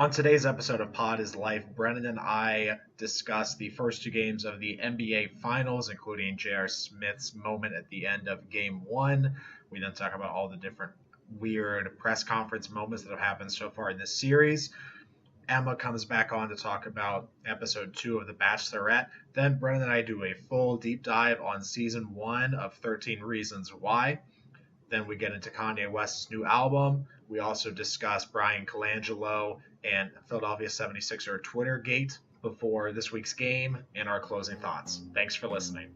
On today's episode of Pod is Life, Brennan and I discuss the first two games of the NBA Finals, including J.R. Smith's moment at the end of Game 1. We then talk about all the different weird press conference moments that have happened so far in this series. Emma comes back on to talk about episode 2 of The Bachelorette. Then Brennan and I do a full deep dive on season 1 of 13 Reasons Why. Then we get into Kanye West's new album. We also discuss Brian Colangelo and Philadelphia 76er Twittergate before this week's game and our closing thoughts. Thanks for listening.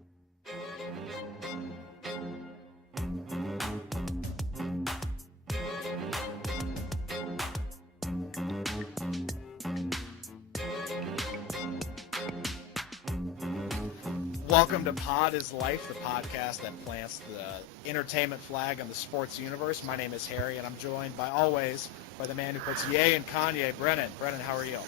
Welcome to Pod is Life, the podcast that plants the entertainment flag on the sports universe. My name is Harry, and I'm joined by the man who puts Ye in Kanye, Brennan. Brennan, how are you?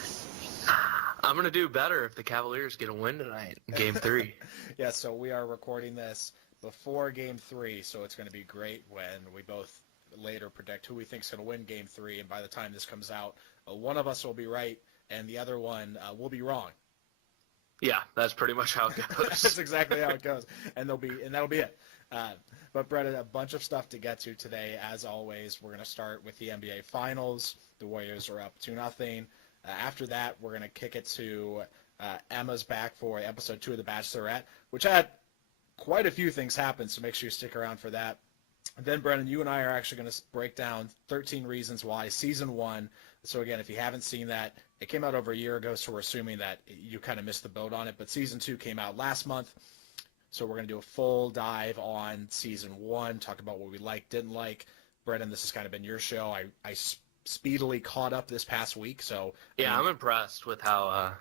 I'm going to do better if the Cavaliers get a win tonight in Game 3. Yeah, so we are recording this before Game 3, so it's going to be great when we both later predict who we think is going to win Game 3, and by the time this comes out, one of us will be right, and the other one will be wrong. Yeah, that's pretty much how it goes. That's exactly how it goes, and that'll be it. But Brett, a bunch of stuff to get to today. As always, we're going to start with the NBA Finals. The Warriors are up 2-0. After that, we're going to kick it to Emma's back for episode 2 of The Bachelorette, which had quite a few things happen, so make sure you stick around for that. And then, Brennan, you and I are actually going to break down 13 Reasons Why, Season 1. So, again, if you haven't seen that, it came out over a year ago, so we're assuming that you kind of missed the boat on it. But Season 2 came out last month, so we're going to do a full dive on Season 1, talk about what we liked, didn't like. Brennan, this has kind of been your show. I speedily caught up this past week. So yeah, I'm impressed with how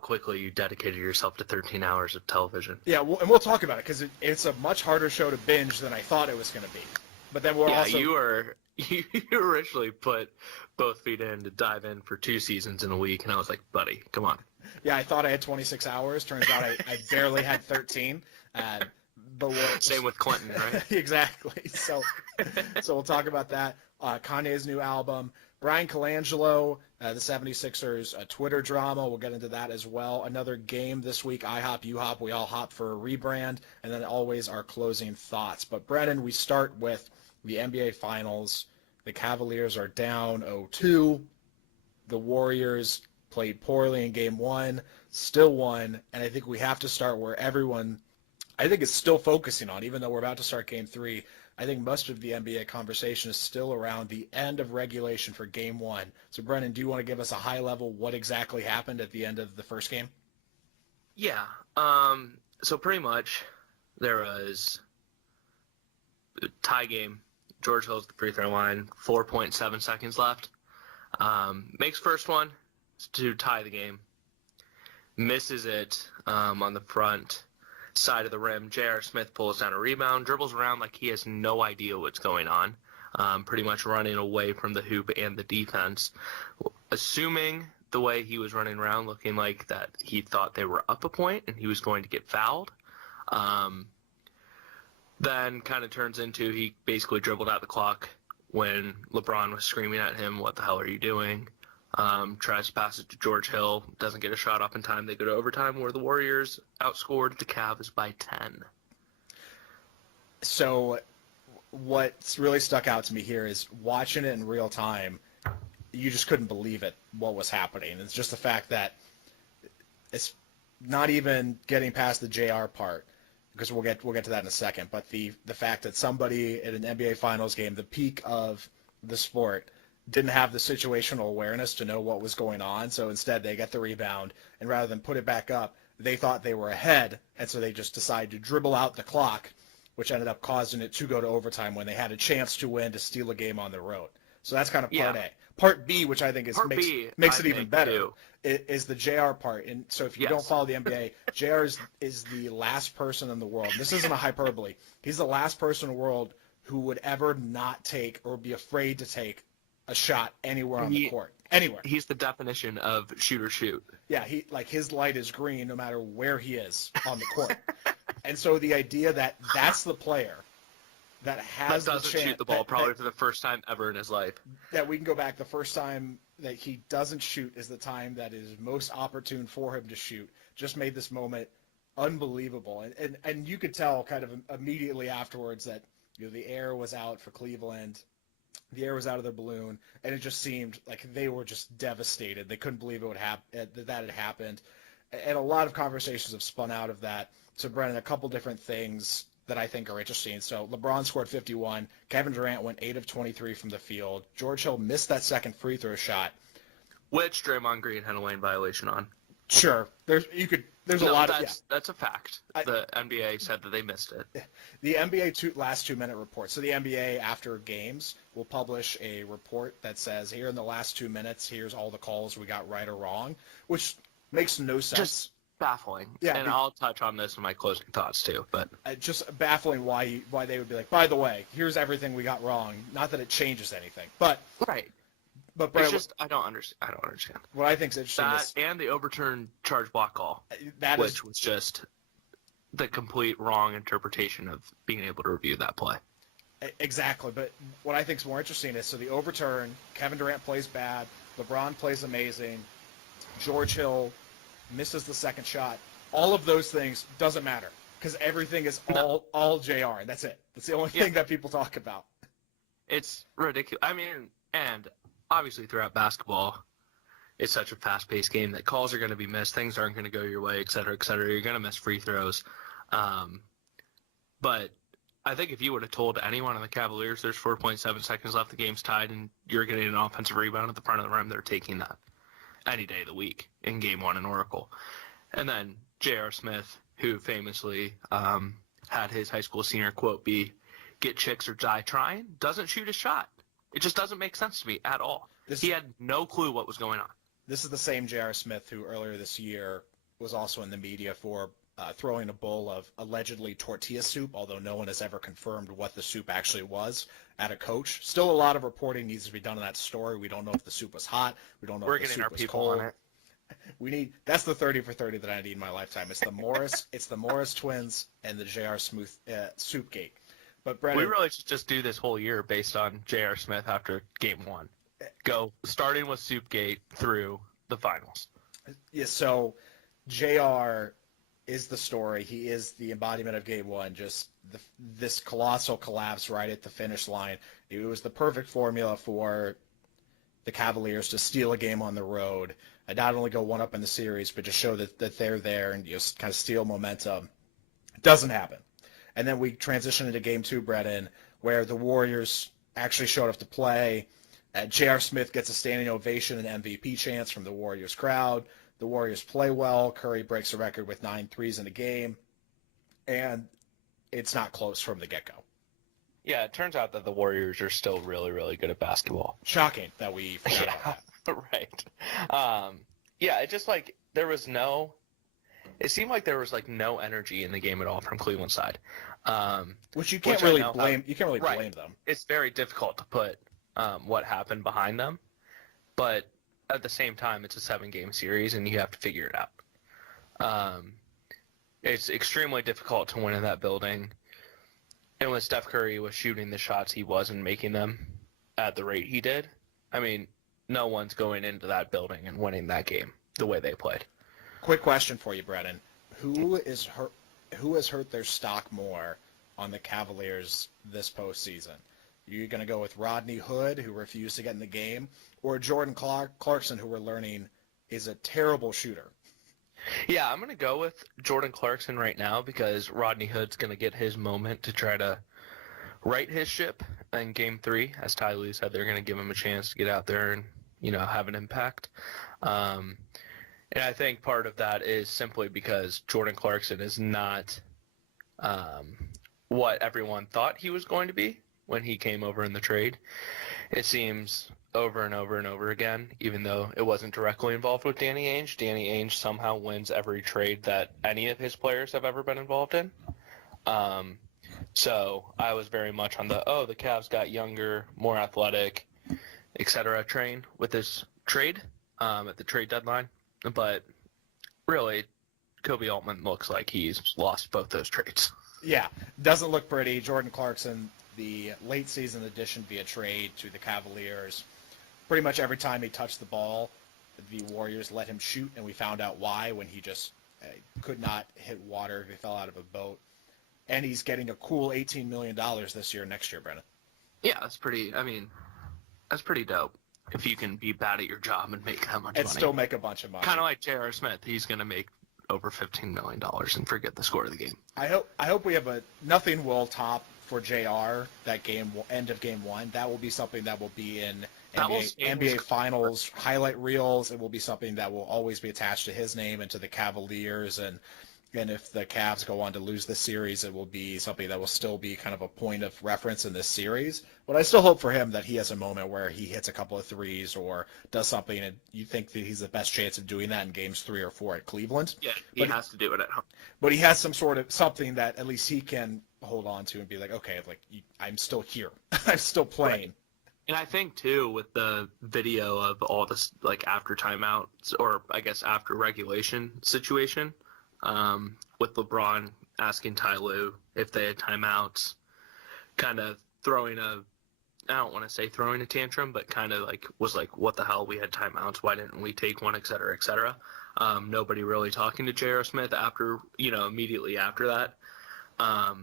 quickly you dedicated yourself to 13 hours of television. Yeah, and we'll talk about it because it's a much harder show to binge than I thought it was going to be. But then you originally put both feet in to dive in for 2 seasons in a week, and I was like, buddy, come on. Yeah, I thought I had 26 hours. Turns out I barely had 13. Same with Clinton, right? Exactly. So we'll talk about that. Kanye's new album. Brian Colangelo, the 76ers Twitter drama. We'll get into that as well. Another game this week. I hop, you hop. We all hop for a rebrand. And then always our closing thoughts. But, Brennan, we start with the NBA Finals. The Cavaliers are down 0-2. The Warriors played poorly in Game 1, still won. And I think we have to start where everyone, I think, is still focusing on, even though we're about to start Game 3. I think most of the NBA conversation is still around the end of regulation for Game 1. So, Brennan, do you want to give us a high level what exactly happened at the end of the first game? Yeah. So pretty much there was a tie game. George Hill's the free throw line, 4.7 seconds left. Makes first one to tie the game. Misses it on the front side of the rim. J.R. Smith pulls down a rebound, dribbles around like he has no idea what's going on, pretty much running away from the hoop and the defense. Assuming the way he was running around, looking like that he thought they were up a point and he was going to get fouled. Then kind of turns into he basically dribbled out the clock when LeBron was screaming at him, "What the hell are you doing?" Tries to pass it to George Hill, doesn't get a shot off in time. They go to overtime where the Warriors outscored the Cavs by 10. So what's really stuck out to me here is watching it in real time, you just couldn't believe it, what was happening. It's just the fact that it's not even getting past the JR part, because we'll get to that in a second, but the fact that somebody at an NBA Finals game, the peak of the sport, didn't have the situational awareness to know what was going on, so instead they get the rebound, and rather than put it back up, they thought they were ahead, and so they just decided to dribble out the clock, which ended up causing it to go to overtime when they had a chance to win, to steal a game on the road. So that's kind of part A. Part B, which I think makes it even better, is the JR part. And so if you don't follow the NBA, JR is the last person in the world. This isn't a hyperbole. He's the last person in the world who would ever not take or be afraid to take a shot anywhere on the court. Anywhere. He's the definition of shoot or shoot. Yeah, his light is green no matter where he is on the court. And so the idea that that's the player that has That the doesn't chance shoot the ball probably for the first time ever in his life. that we can go back. The first time that he doesn't shoot is the time that is most opportune for him to shoot. Just made this moment unbelievable, and you could tell kind of immediately afterwards that the air was out for Cleveland. The air was out of their balloon, and it just seemed like they were just devastated. They couldn't believe it would that had happened, and a lot of conversations have spun out of that. So, Brennan, a couple different things that I think are interesting. So, LeBron scored 51. Kevin Durant went 8 of 23 from the field. George Hill missed that second free throw shot, Which Draymond Green had a lane violation on. Sure, there's a lot of that's a fact. The NBA said that they missed it. The NBA last 2-minute report. So the NBA after games will publish a report that says here in the last 2 minutes, here's all the calls we got right or wrong, which makes no sense. Just baffling. Yeah, and I'll touch on this in my closing thoughts too. But just baffling why they would be like, by the way, here's everything we got wrong. Not that it changes anything, but right. But It's just I don't understand. What I think is interesting that is and the overturned charge block call, was just the complete wrong interpretation of being able to review that play. Exactly. But what I think is more interesting is so the overturn, Kevin Durant plays bad, LeBron plays amazing, George Hill misses the second shot. All of those things doesn't matter because everything is all JR, and that's it. That's the only thing that people talk about. It's ridiculous. I mean, and obviously throughout basketball, it's such a fast-paced game that calls are going to be missed, things aren't going to go your way, et cetera, et cetera. You're going to miss free throws. But I think if you would have told anyone on the Cavaliers there's 4.7 seconds left, the game's tied, and you're getting an offensive rebound at the front of the rim, they're taking that any day of the week in Game 1 in Oracle. And then J.R. Smith, who famously had his high school senior quote be, "Get chicks or die trying," doesn't shoot a shot. It just doesn't make sense to me at all. He had no clue what was going on. This is the same J.R. Smith who earlier this year was also in the media for throwing a bowl of allegedly tortilla soup, although no one has ever confirmed what the soup actually was, at a coach. Still a lot of reporting needs to be done on that story. We don't know if the soup was hot. We don't know if the soup was cold. On it. That's the 30 for 30 that I need in my lifetime. It's the Morris twins and the J.R. Smith soup gate. But Brennan, we really should just do this whole year based on J.R. Smith after Game 1. Go starting with Soupgate through the finals. Yeah, so J.R. is the story. He is the embodiment of Game 1, just this colossal collapse right at the finish line. It was the perfect formula for the Cavaliers to steal a game on the road and not only go one up in the series, but just show that they're there and kind of steal momentum. It doesn't happen. And then we transition into Game 2, Brennan, where the Warriors actually showed up to play. J.R. Smith gets a standing ovation and MVP chance from the Warriors crowd. The Warriors play well. Curry breaks a record with 9 threes in a game. And it's not close from the get-go. Yeah, it turns out that the Warriors are still really, really good at basketball. Shocking that we forgot about that. Right. Yeah, it just there was no – it seemed like there was no energy in the game at all from Cleveland's side. Which you can't really blame. You can't really blame them. It's very difficult to put what happened behind them, but at the same time, it's a 7-game series, and you have to figure it out. It's extremely difficult to win in that building, and when Steph Curry was shooting the shots he was and making them at the rate he did, I mean, no one's going into that building and winning that game the way they played. Quick question for you, Brennan. Who has hurt their stock more on the Cavaliers this postseason? You're going to go with Rodney Hood, who refused to get in the game, or Jordan Clarkson, who we're learning is a terrible shooter? Yeah, I'm going to go with Jordan Clarkson right now because Rodney Hood's going to get his moment to try to right his ship in Game 3. As Ty Lue said, they're going to give him a chance to get out there and, have an impact. And I think part of that is simply because Jordan Clarkson is not what everyone thought he was going to be when he came over in the trade. It seems over and over and over again, even though it wasn't directly involved with Danny Ainge somehow wins every trade that any of his players have ever been involved in. So I was very much on the Cavs got younger, more athletic, etc. train with this trade at the trade deadline. But really, Kobe Altman looks like he's lost both those trades. Yeah, doesn't look pretty. Jordan Clarkson the late season addition via trade to the Cavaliers. Pretty much every time he touched the ball, the Warriors let him shoot, and we found out why when he just could not hit water if he fell out of a boat. And he's getting a cool $18 million this year, next year, Brennan. Yeah, that's pretty dope. If you can be bad at your job and make that much money. And still make a bunch of money. Kind of like J.R. Smith. He's going to make over $15 million and forget the score of the game. I hope we have nothing will top for JR that end of game one. That will be something that will be in NBA Finals highlight reels. It will be something that will always be attached to his name and to the Cavaliers. And if the Cavs go on to lose this series, it will be something that will still be kind of a point of reference in this series. But I still hope for him that he has a moment where he hits a couple of threes or does something, and you think that he's the best chance of doing that in games 3 or 4 at Cleveland. Yeah, he has to do it at home. But he has some sort of something that at least he can hold on to and be like, okay, like I'm still here. I'm still playing. Right. And I think, too, with the video of all this, like, after timeouts, or I guess after regulation situation, with LeBron asking Ty Lue if they had timeouts, kind of throwing I don't want to say throwing a tantrum, but kind of like was like, what the hell, we had timeouts, why didn't we take one, et cetera, et cetera. Nobody really talking to J.R. Smith after, immediately after that. I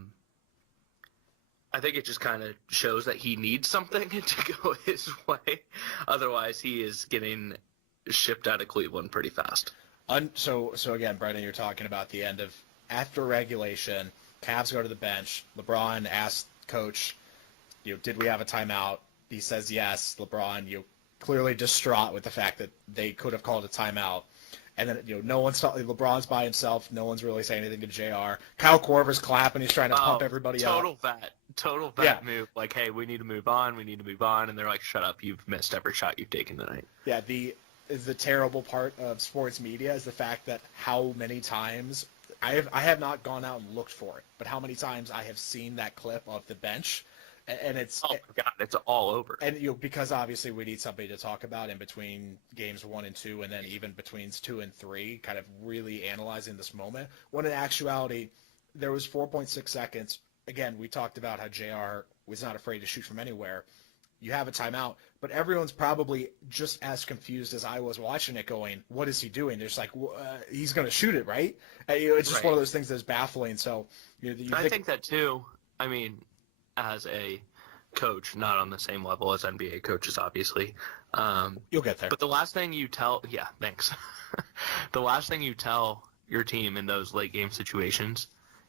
think it just kind of shows that he needs something to go his way. Otherwise, he is getting shipped out of Cleveland pretty fast. So again, Brendan, you're talking about the end of after regulation. Cavs go to the bench. LeBron asks coach, did we have a timeout? He says yes. LeBron, clearly distraught with the fact that they could have called a timeout. And then, no one's LeBron's by himself. No one's really saying anything to JR. Kyle Korver's clapping. He's trying to pump everybody up. Total vet move. Like, hey, we need to move on. And they're like, shut up. You've missed every shot you've taken tonight. Yeah, the terrible part of sports media is the fact that how many times I have not gone out and looked for it, but how many times I have seen that clip of the bench, and it's my God, it's all over. And because obviously we need something to talk about in between games 1 and 2, and then even between 2 and 3, kind of really analyzing this moment. When in actuality, there was 4.6 seconds. Again, we talked about how JR was not afraid to shoot from anywhere. You have a timeout, but everyone's probably just as confused as I was watching it going, what is he doing? There's like, he's going to shoot it, right? It's just one of those things that's baffling. So I think that too. I mean, as a coach, not on the same level as NBA coaches, obviously. You'll get there. But the last thing you tell, yeah, thanks. The last thing you tell your team in those late game situations,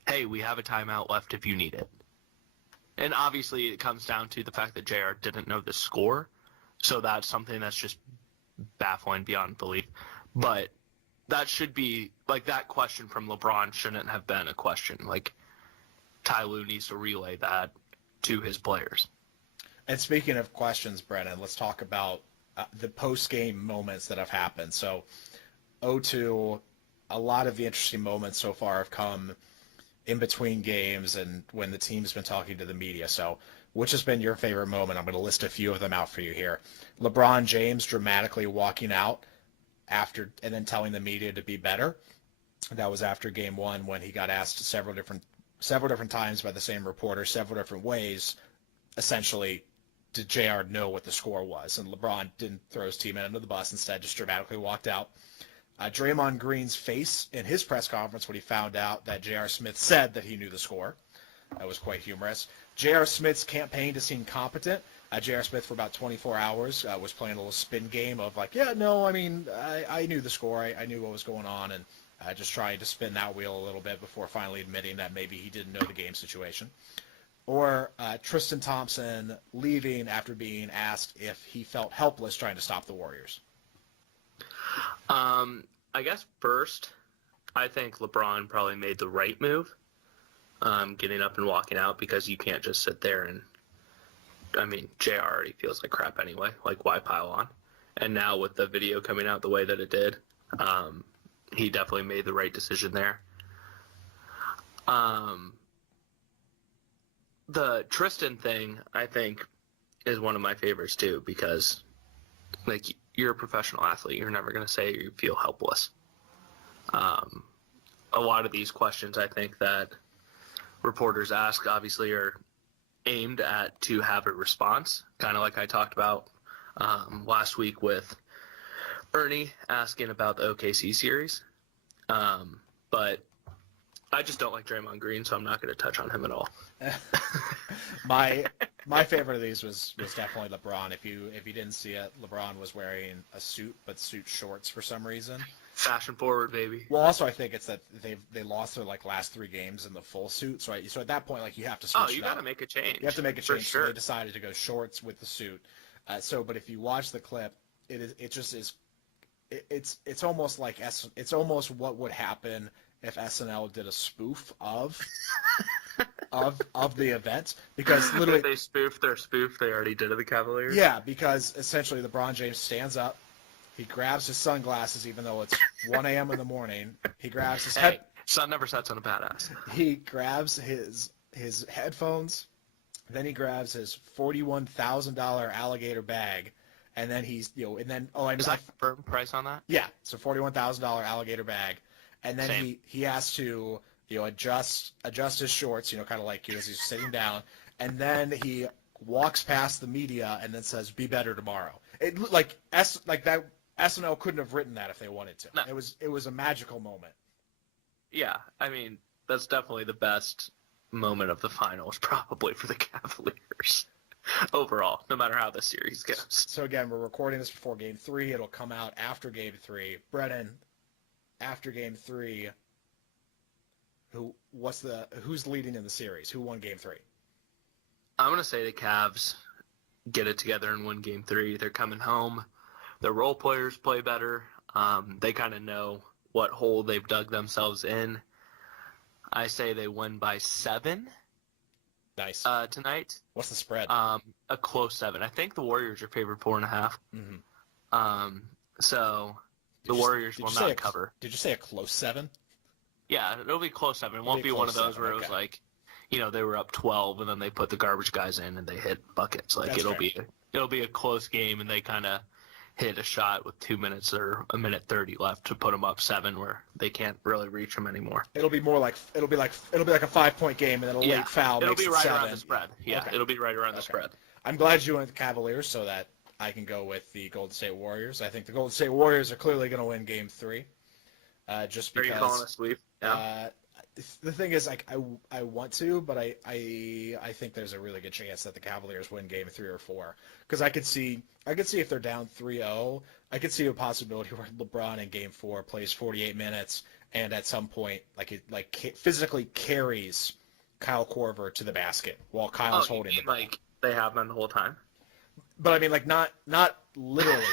hey, we have a timeout left if you need it. And obviously it comes down to the fact that JR didn't know the score. So that's something that's just baffling beyond belief. But that should be, like, that question from LeBron shouldn't have been a question. Like, Ty Lue needs to relay that to his players. And speaking of questions, Brennan, let's talk about the post-game moments that have happened. So 0-2, a lot of the interesting moments so far have come in between games and when the team's been talking to the media. So which has been your favorite moment? I'm going to list a few of them out for you here. LeBron James dramatically walking out after and then telling the media to be better. That was after game 1 when he got asked several different times by the same reporter, several different ways, essentially, did JR know what the score was? And LeBron didn't throw his teammate under the bus. Instead, just dramatically walked out. Draymond Green's face in his press conference when he found out that J.R. Smith said that he knew the score. That was quite humorous. J.R. Smith's campaign to seem competent. J.R. Smith, for about 24 hours, was playing a little spin game of like, yeah, no, I mean, I knew the score. I knew what was going on, and just trying to spin that wheel a little bit before finally admitting that maybe he didn't know the game situation. Or Tristan Thompson leaving after being asked if he felt helpless trying to stop the Warriors. I guess first, I think LeBron probably made the right move, getting up and walking out, because you can't just sit there and, I mean, JR already feels like crap anyway. Like, why pile on? And now with the video coming out the way that it did, he definitely made the right decision there. The Tristan thing, I think, is one of my favorites too, because, like, you're a professional athlete. You're never going to say you feel helpless. A lot of these questions, I think, that reporters ask, obviously, are aimed at to have a response, kind of like I talked about last week with Ernie asking about the OKC series. But I just don't like Draymond Green, so I'm not going to touch on him at all. My favorite of these was definitely LeBron. If you didn't see it, LeBron was wearing a suit, but suit shorts for some reason. Fashion forward, baby. Well, also I think it's that they lost their last 3 games in the full suit, so at that point you have to switch. Oh, you got to make a change. You have to make a change. Sure. So they decided to go shorts with the suit. But if you watch the clip, it's almost like it's almost what would happen if SNL did a spoof of the event, because literally they spoofed their spoof they already did of the Cavaliers. Yeah, because essentially LeBron James stands up, he grabs his sunglasses, even though it's 1 a.m. in the morning. He grabs his sun never sets on a badass. He grabs his headphones, then he grabs his $41,000 alligator bag, and then is that firm price on that? Yeah, it's a $41,000 alligator bag, and then he has to adjust his shorts, kind of like as he's sitting down, and then he walks past the media and then says, "Be better tomorrow." That SNL couldn't have written that if they wanted to. No. It was a magical moment. Yeah, I mean, that's definitely the best moment of the finals, probably, for the Cavaliers overall, no matter how the series goes. So again, we're recording this before Game 3. It'll come out after Game 3. Brennan, after Game 3, who's leading in the series? Who won Game 3? I'm going to say the Cavs get it together and win Game 3. They're coming home. Their role players play better. They kind of know what hole they've dug themselves in. I say they win by 7. Nice. Tonight. What's the spread? A close 7. I think the Warriors are favored 4.5. Mm-hmm. So the Warriors will not cover. Did you say a close 7? Yeah, it'll be close 7. It won't be one of those where it was like, they were up 12 and then they put the garbage guys in and they hit buckets. Like it'll be a close game and they kind of hit a shot with 2 minutes or a minute 30 left to put them up 7 where they can't really reach them anymore. It'll be like a 5-point game and then a late foul it'll makes be it right 7. around the spread. Yeah, okay. It'll be right around the spread. I'm glad you went with the Cavaliers so that I can go with the Golden State Warriors. I think the Golden State Warriors are clearly going to win Game 3. Just because. Are you calling a sweep? Yeah. The thing is, I want to, but I think there's a really good chance that the Cavaliers win Game 3 or 4, because I could see if they're down 3-0, I could see a possibility where LeBron in Game 4 plays 48 minutes and at some point physically carries Kyle Korver to the basket while Kyle's holding the ball. Like they have been the whole time. But I mean, not literally.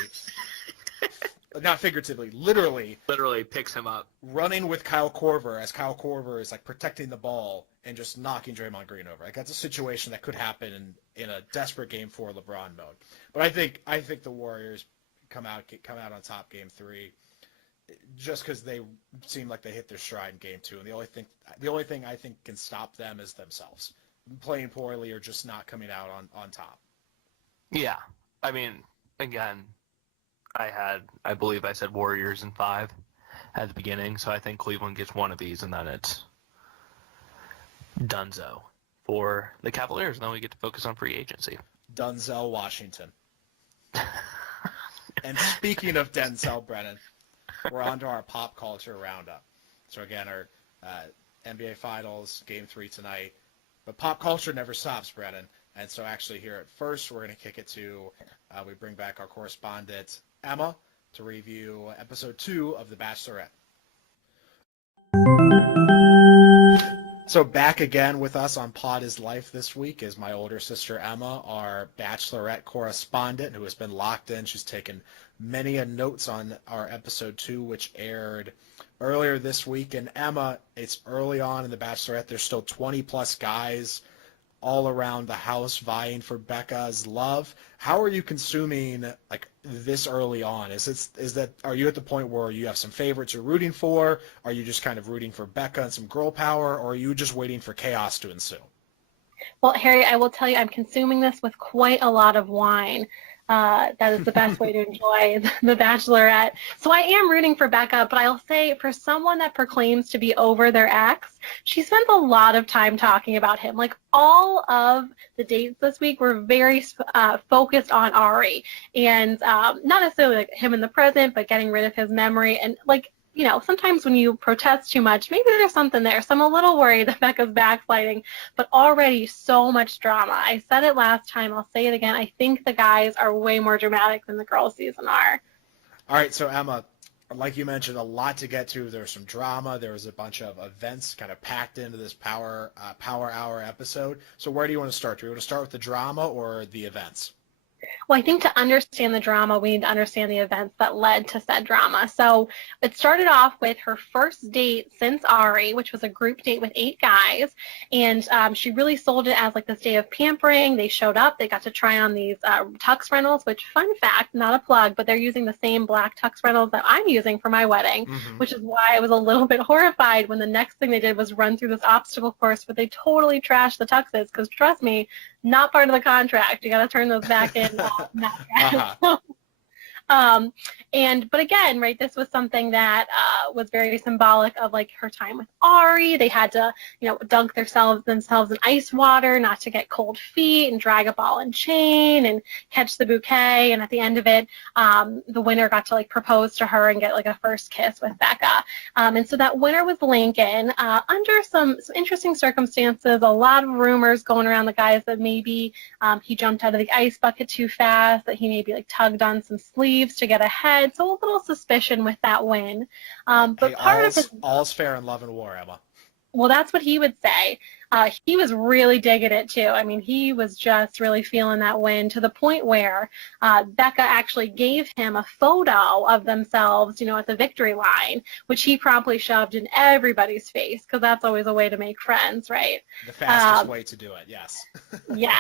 Not figuratively, literally picks him up, running with Kyle Korver as Kyle Korver is protecting the ball and just knocking Draymond Green over. That's a situation that could happen in a desperate Game 4 LeBron mode. But I think the Warriors come out on top Game 3, just because they seem like they hit their stride in Game 2, and the only thing I think can stop them is themselves playing poorly or just not coming out on top. Yeah, I mean, again. I believe I said Warriors in 5 at the beginning, so I think Cleveland gets one of these, and then it's Dunzo for the Cavaliers, and then we get to focus on free agency. Denzel Washington. And speaking of Denzel, Brennan, we're on to our pop culture roundup. So again, our NBA Finals, Game 3 tonight. But pop culture never stops, Brennan. And so actually here at first, we're going to kick it to, we bring back our correspondent, Emma, to review episode 2 of The Bachelorette. So back again with us on Pod is Life this week is my older sister Emma, our Bachelorette correspondent, who has been locked in. She's taken many notes on our episode 2, which aired earlier this week. And Emma, it's early on in The Bachelorette. There's still 20-plus guys all around the house vying for Becca's love. How are you consuming this early on? Are you at the point where you have some favorites you're rooting for? Are you just kind of rooting for Becca and some girl power, or are you just waiting for chaos to ensue? Well, Harry, I will tell you, I'm consuming this with quite a lot of wine. That is the best way to enjoy The Bachelorette. So I am rooting for Becca, but I'll say for someone that proclaims to be over their ex, she spends a lot of time talking about him. Like all of the dates this week were very focused on Ari, and not necessarily like him in the present, but getting rid of his memory. And like, you know, sometimes when you protest too much, maybe there's something there. So I'm a little worried that Becca's backsliding, but already so much drama. I said it last time, I'll say it again. I think the guys are way more dramatic than the girls' season are. All right, so Emma, like you mentioned, a lot to get to. There was some drama. There was a bunch of events kind of packed into this Power Hour episode. So where do you want to start? Do you want to start with the drama or the events? Well, I think to understand the drama, we need to understand the events that led to said drama. So it started off with her first date since Ari, which was a group date with 8 guys. And she really sold it as like this day of pampering. They showed up. They got to try on these tux rentals, which, fun fact, not a plug, but they're using the same black tux rentals that I'm using for my wedding, which is why I was a little bit horrified when the next thing they did was run through this obstacle course where they totally trashed the tuxes. Because trust me, not part of the contract. You got to turn those back in. But again, right, this was something that was very symbolic of like her time with Ari. They had to, you know, dunk themselves in ice water not to get cold feet and drag a ball and chain and catch the bouquet. And at the end of it, the winner got to like propose to her and get like a first kiss with Becca. And so that winner was Lincoln under some interesting circumstances, a lot of rumors going around the guys that maybe he jumped out of the ice bucket too fast, that he maybe like tugged on some sleeves to get ahead. So a little suspicion with that win. But hey, part of it, all's fair in love and war, Emma. well, that's what he would say. He was really digging it too. I mean, he was just really feeling that win to the point where Becca actually gave him a photo of themselves, you know, at the victory line, which he promptly shoved in everybody's face because that's always a way to make friends, right? The fastest way to do it, yes. Yeah.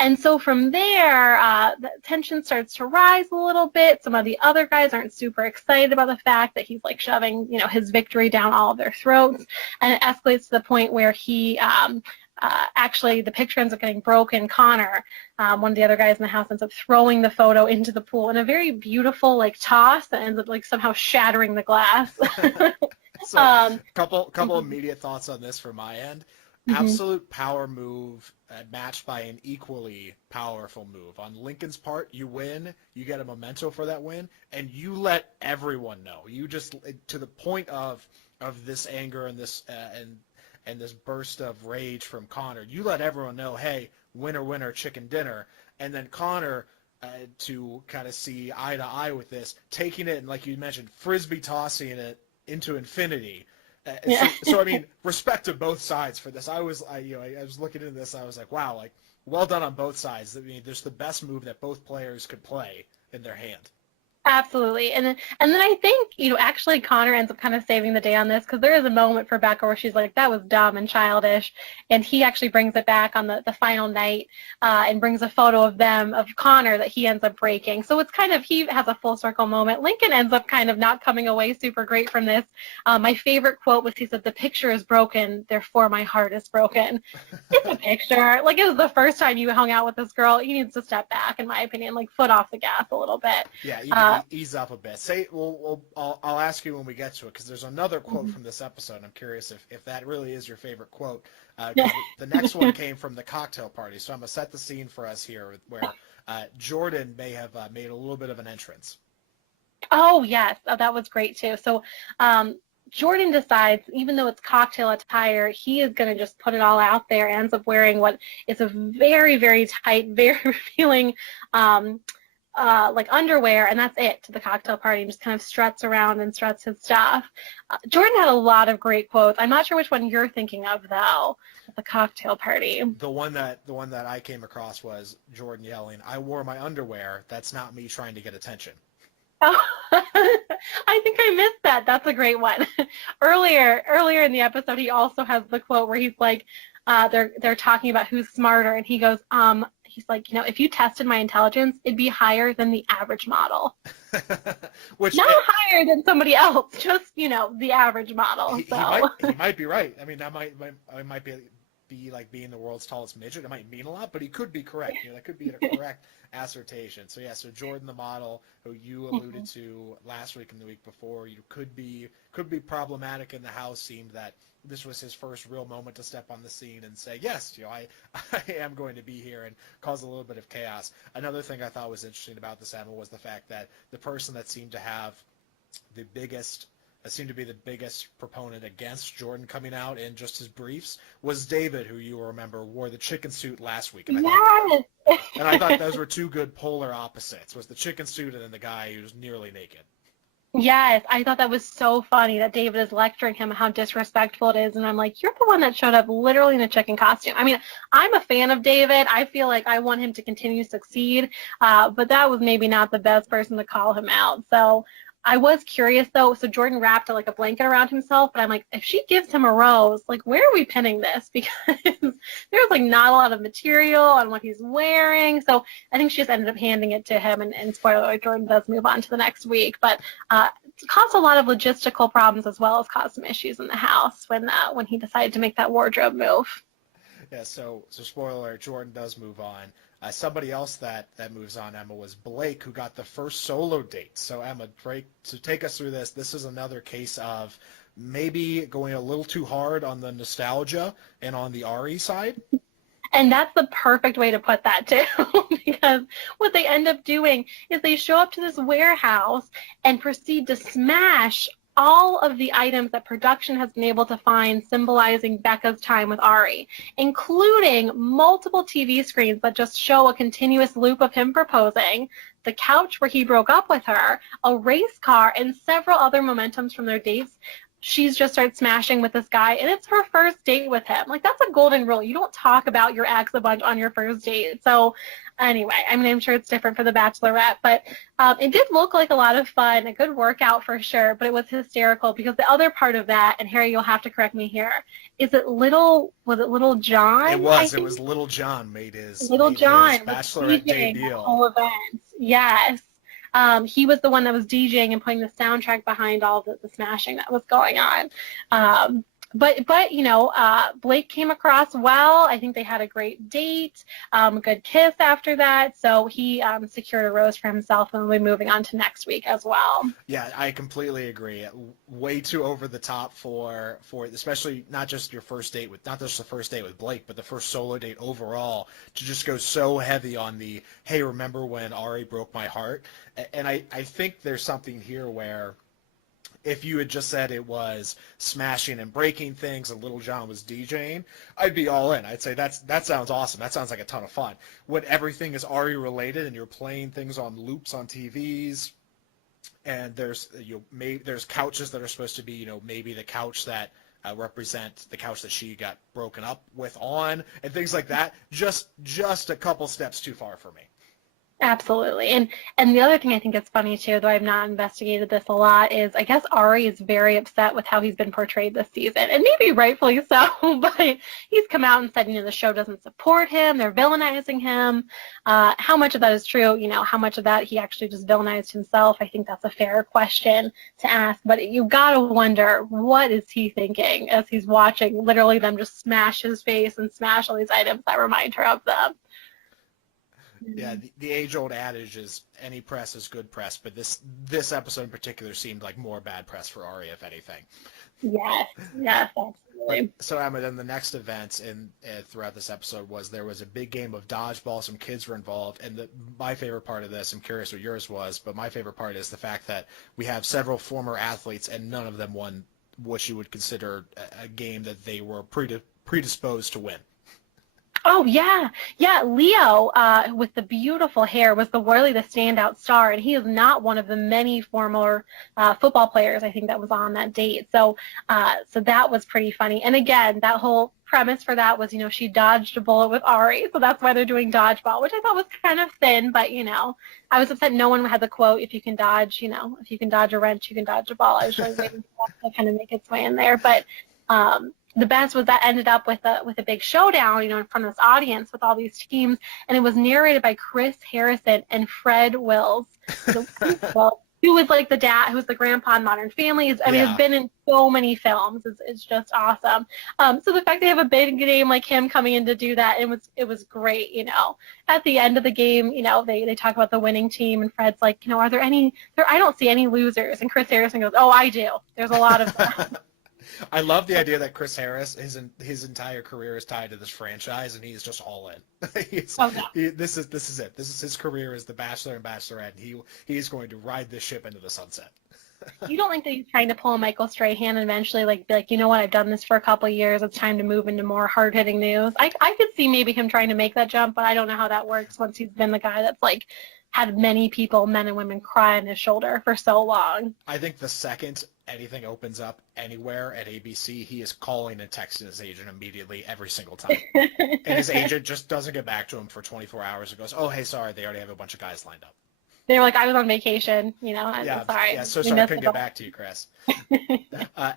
And so from there, the tension starts to rise a little bit. Some of the other guys aren't super excited about the fact that he's like shoving, you know, his victory down all of their throats. And it escalates to the point where he actually, the picture ends up getting broken. Connor, one of the other guys in the house, ends up throwing the photo into the pool in a very beautiful like toss that ends up like somehow shattering the glass. So couple immediate thoughts on this from my end. Absolute power move matched by an equally powerful move. On Lincoln's part, you win, you get a memento for that win, and you let everyone know. You just, to the point of this anger and this and this burst of rage from Connor, you let everyone know, hey, winner, winner, chicken dinner. And then Connor, to kind of see eye to eye with this, taking it and, like you mentioned, frisbee tossing it into infinity. Yeah. So I mean, respect to both sides for this. I was looking into this. I was like, wow, like well done on both sides. I mean, there's the best move that both players could play in their hand. Absolutely. And then I think, you know, actually Connor ends up kind of saving the day on this because there is a moment for Becca where she's like, that was dumb and childish. And he actually brings it back on the final night and brings a photo of Connor that he ends up breaking. So it's kind of, he has a full circle moment. Lincoln ends up kind of not coming away super great from this. My favorite quote was, he said, the picture is broken, therefore my heart is broken. It's a picture. Like, it was the first time you hung out with this girl. He needs to step back, in my opinion, like foot off the gas a little bit. Yeah, ease up a bit. I'll ask you when we get to it, because there's another quote from this episode. And I'm curious if that really is your favorite quote. The next one came from the cocktail party. So I'm going to set the scene for us here where Jordan may have made a little bit of an entrance. Oh, yes. Oh, that was great, too. So Jordan decides, even though it's cocktail attire, he is going to just put it all out there, ends up wearing what is a very, very tight, very revealing like underwear, and that's it, to the cocktail party, and just kind of struts around and struts his stuff. Jordan had a lot of great quotes. I'm not sure which one you're thinking of, though, at the cocktail party. The one that I came across was Jordan yelling, "I wore my underwear. That's not me trying to get attention." Oh, I think I missed that. That's a great one. Earlier in the episode, he also has the quote where he's like, they're talking about who's smarter, and he goes, he's like, you know, if you tested my intelligence, it'd be higher than the average model. Which, not higher than somebody else, just, you know, the average model. He might be right. I mean, that might be be like being the world's tallest midget. It might mean a lot, but he could be correct. That could be a correct assertion. So yeah, so Jordan the model, who you alluded to last week and the week before, could be problematic in the house. Seemed that this was his first real moment to step on the scene and say, yes, I am going to be here, and cause a little bit of chaos. Another thing I thought was interesting about this, Emma, was the fact that the person that seemed to be the biggest proponent against Jordan coming out in just his briefs was David, who you will remember wore the chicken suit last week. And I thought those were two good polar opposites, was the chicken suit and then the guy who was nearly naked. Yes, I thought that was so funny that David is lecturing him how disrespectful it is, and I'm like, you're the one that showed up literally in a chicken costume. I mean, I'm a fan of David. I feel like I want him to continue to succeed, but that was maybe not the best person to call him out. So I was curious, though. So Jordan wrapped like a blanket around himself, but I'm like, if she gives him a rose, like, where are we pinning this? Because there's like not a lot of material on what he's wearing. So I think she just ended up handing it to him, and spoiler alert, Jordan does move on to the next week. But it caused a lot of logistical problems as well as caused some issues in the house when he decided to make that wardrobe move. Yeah, so spoiler alert, Jordan does move on. Somebody else that moves on, Emma, was Blake, who got the first solo date. So, Emma, to take us through this, this is another case of maybe going a little too hard on the nostalgia and on the Ari side. And that's the perfect way to put that, too, because what they end up doing is they show up to this warehouse and proceed to smash all of the items that production has been able to find symbolizing Becca's time with Ari, including multiple TV screens that just show a continuous loop of him proposing, the couch where he broke up with her, a race car, and several other momentums from their dates. She's just started smashing with this guy, and it's her first date with him. Like, that's a golden rule. You don't talk about your ex a bunch on your first date. So anyway, I mean, I'm sure it's different for the Bachelorette, but it did look like a lot of fun, a good workout for sure, but it was hysterical because the other part of that, and Harry, you'll have to correct me here, was it Little John? It was Little John made his Bachelorette debut. Whole event. Yes. He was the one that was DJing and putting the soundtrack behind all the smashing that was going on. But Blake came across well. I think they had a great date, a good kiss after that. So he secured a rose for himself, and will be moving on to next week as well. Yeah, I completely agree. Way too over the top for especially not just the first date with Blake, but the first solo date overall, to just go so heavy on the, hey, remember when Ari broke my heart? And I think there's something here where, if you had just said it was smashing and breaking things and Little John was DJing, I'd be all in. I'd say that sounds awesome. That sounds like a ton of fun. When everything is Ari related and you're playing things on loops on TVs, and there's couches that are supposed to be maybe the couch that represent the couch that she got broken up with on, and things like that. Just a couple steps too far for me. Absolutely. And the other thing I think is funny too, though I've not investigated this a lot, is I guess Ari is very upset with how he's been portrayed this season, and maybe rightfully so, but he's come out and said, the show doesn't support him, they're villainizing him. How much of that is true? How much of that he actually just villainized himself? I think that's a fair question to ask, but you gotta wonder, what is he thinking as he's watching literally them just smash his face and smash all these items that remind her of them? Yeah, the age-old adage is any press is good press, but this episode in particular seemed like more bad press for Ari, if anything. Yes, absolutely. So, Emma, then the next event throughout this episode there was a big game of dodgeball. Some kids were involved, and my favorite part of this, I'm curious what yours was, but my favorite part is the fact that we have several former athletes, and none of them won what you would consider a game that they were predisposed to win. Oh, yeah. Yeah, Leo, with the beautiful hair, was the standout star, and he is not one of the many former football players, I think, that was on that date. So that was pretty funny. And again, that whole premise for that was, she dodged a bullet with Ari, so that's why they're doing dodgeball, which I thought was kind of thin, but, I was upset no one had the quote, if you can dodge a wrench, you can dodge a ball. I was really waiting for that to kind of make its way in there, but the best was that ended up with a big showdown, in front of this audience with all these teams, and it was narrated by Chris Harrison and Fred Wills. So, well, who was like the dad, who was the grandpa in Modern Family. I mean, Yeah. has been in so many films. It's just awesome. So the fact they have a big name like him coming in to do that, it was great. At the end of the game, they talk about the winning team, and Fred's like, are there any? I don't see any losers. And Chris Harrison goes, oh, I do. There's a lot of them. I love the idea that Chris Harris, his entire career is tied to this franchise, and he's just all in. Oh, yeah. This is it. This is his career as the Bachelor and Bachelorette, and he's going to ride this ship into the sunset. You don't think that he's trying to pull a Michael Strahan and eventually be like, you know what, I've done this for a couple of years. It's time to move into more hard-hitting news. I could see maybe him trying to make that jump, but I don't know how that works once he's been the guy that's like had many people, men and women, cry on his shoulder for so long. I think the second anything opens up anywhere at ABC, he is calling and texting his agent immediately every single time. And his agent just doesn't get back to him for 24 hours and goes, oh, hey, sorry, they already have a bunch of guys lined up. They were like, I was on vacation, I'm sorry. Yeah, so sorry I couldn't get back to you, Chris.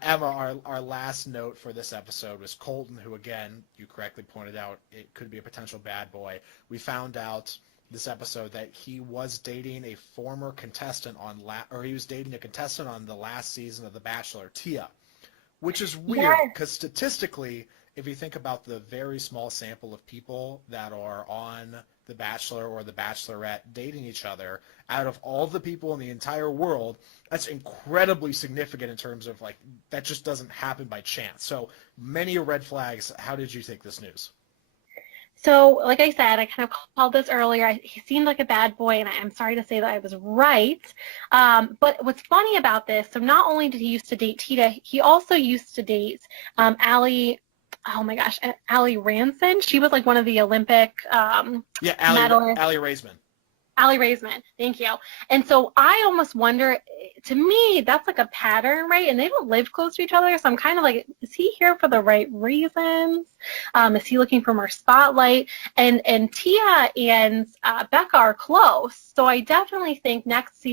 Emma, our last note for this episode was Colton, who, again, you correctly pointed out, it could be a potential bad boy. We found out this episode that he was dating a former contestant he was dating a contestant on the last season of The Bachelor, Tia, which is weird because statistically, if you think about the very small sample of people that are on The Bachelor or The Bachelorette dating each other, out of all the people in the entire world, that's incredibly significant in terms of that just doesn't happen by chance. So many red flags. How did you take this news? So, like I said, I kind of called this earlier. He seemed like a bad boy, and I'm sorry to say that I was right. But what's funny about this, so not only did he used to date Tita, he also used to date Allie, oh my gosh, Allie Ranson. She was like one of the Olympic medalists. Allie Raisman. Allie Raisman, thank you. And so I almost wonder, to me, that's like a pattern, right? And they don't live close to each other, so I'm kind of like, is he here for the right reasons? Is he looking for more spotlight? And Tia and Becca are close, so I definitely think next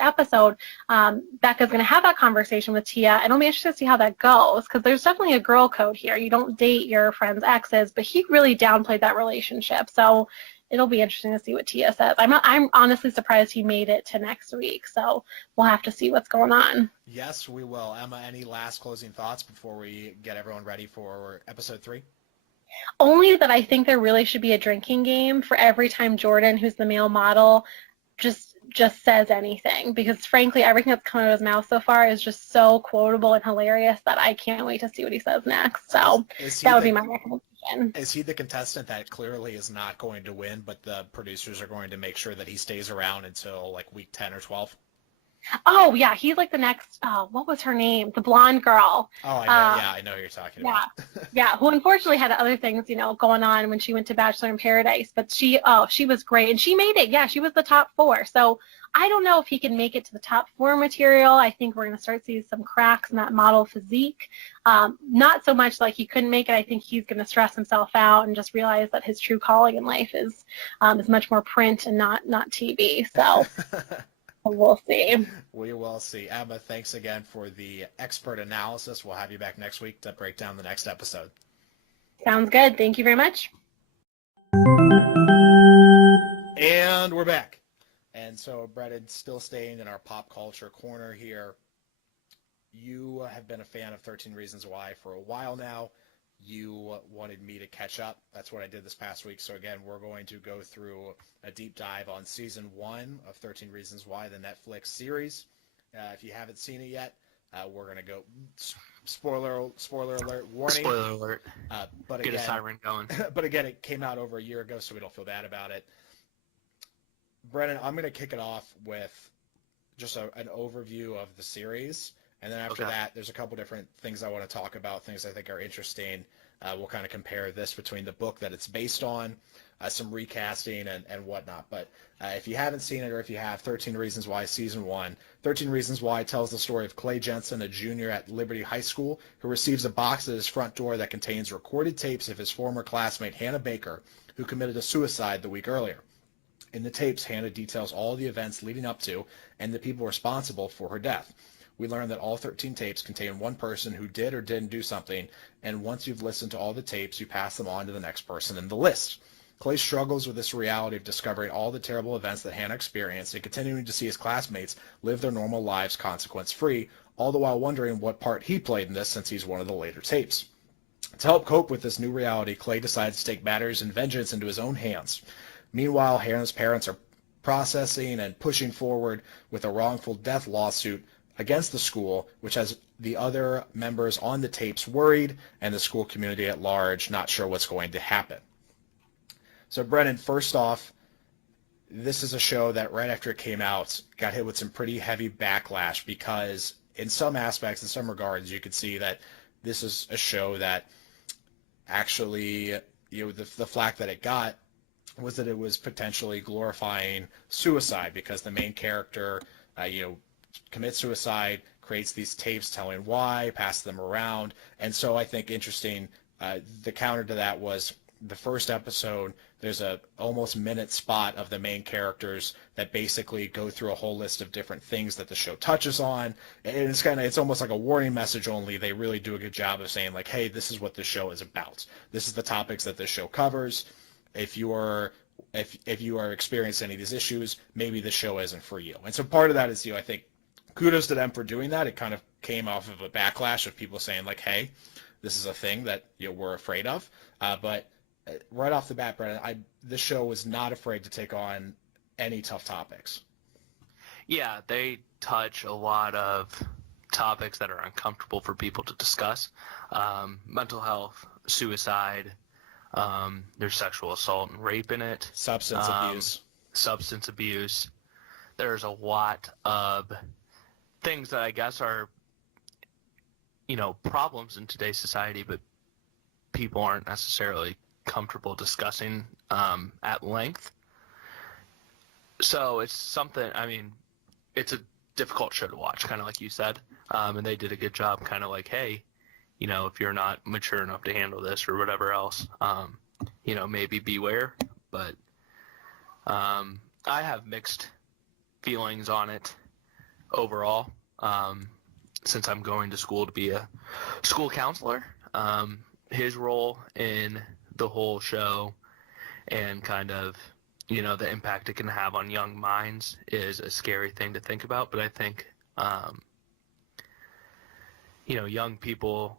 episode, Becca's going to have that conversation with Tia, and I'll be interested to see how that goes, because there's definitely a girl code here. You don't date your friend's exes, but he really downplayed that relationship, so it'll be interesting to see what Tia says. I'm honestly surprised he made it to next week, so we'll have to see what's going on. Yes, we will. Emma, any last closing thoughts before we get everyone ready for episode 3? Only that I think there really should be a drinking game for every time Jordan, who's the male model, just says anything, because frankly everything that's come out of his mouth so far is just so quotable and hilarious that I can't wait to see what he says next. So that would be my recommendation. Is he the contestant that clearly is not going to win, but the producers are going to make sure that he stays around until week 10 or 12? Oh yeah, he's like the next. What was her name? The blonde girl. Oh, I know. I know who you're talking about. Yeah, who unfortunately had other things, going on when she went to Bachelor in Paradise. But she was great, and she made it. Yeah, she was the top 4. So I don't know if he can make it to the top 4 material. I think we're going to start seeing some cracks in that model physique. Not so much like he couldn't make it. I think he's going to stress himself out and just realize that his true calling in life is much more print and not TV. So. We'll see. We will see. Emma, thanks again for the expert analysis. We'll have you back next week to break down the next episode. Sounds good. Thank you very much. And we're back. And so, Brennan, still staying in our pop culture corner here. You have been a fan of 13 Reasons Why for a while now. You wanted me to catch up. That's what I did this past week. So again, we're going to go through a deep dive on season 1 of 13 Reasons Why, the Netflix series. If you haven't seen it yet, we're going to go spoiler alert warning. Spoiler alert. But Get again, a siren going. But again, it came out over a year ago, so we don't feel bad about it. Brennan, I'm going to kick it off with just an overview of the series. And then after that, there's a couple different things I want to talk about, things I think are interesting. We'll kind of compare this between the book that it's based on, some recasting and whatnot. But if you haven't seen it, or if you have, 13 Reasons Why Season 1. 13 Reasons Why tells the story of Clay Jensen, a junior at Liberty High School, who receives a box at his front door that contains recorded tapes of his former classmate Hannah Baker, who committed a suicide the week earlier. In the tapes, Hannah details all the events leading up to and the people responsible for her death. We learned that all 13 tapes contain one person who did or didn't do something, and once you've listened to all the tapes, you pass them on to the next person in the list. Clay struggles with this reality of discovering all the terrible events that Hannah experienced and continuing to see his classmates live their normal lives consequence-free, all the while wondering what part he played in this since he's one of the later tapes. To help cope with this new reality, Clay decides to take matters and vengeance into his own hands. Meanwhile, Hannah's parents are processing and pushing forward with a wrongful death lawsuit against the school, which has the other members on the tapes worried and the school community at large not sure what's going to happen. So, Brennan, first off, this is a show that right after it came out got hit with some pretty heavy backlash because in some aspects, in some regards, you could see that this is a show that actually, the flack that it got was that it was potentially glorifying suicide because the main character, commits suicide, creates these tapes telling why, passes them around. And so I think interesting, the counter to that was the first episode, there's a almost minute spot of the main characters that basically go through a whole list of different things that the show touches on. And it's almost like a warning message only. They really do a good job of saying like, hey, this is what this show is about. This is the topics that this show covers. If you are experiencing any of these issues, maybe the show isn't for you. And so part of that is, I think kudos to them for doing that. It kind of came off of a backlash of people saying like, hey, this is a thing that we're afraid of. But right off the bat, Brennan, this show was not afraid to take on any tough topics. Yeah, they touch a lot of topics that are uncomfortable for people to discuss. Mental health, suicide, there's sexual assault and rape in it. Substance abuse. There's a lot of things that I guess are, problems in today's society, but people aren't necessarily comfortable discussing at length. So it's something, it's a difficult show to watch, kind of like you said. And they did a good job kind of like, hey, if you're not mature enough to handle this or whatever else, maybe beware. But I have mixed feelings on it overall, since I'm going to school to be a school counselor. His role in the whole show and kind of, the impact it can have on young minds is a scary thing to think about. But I think, young people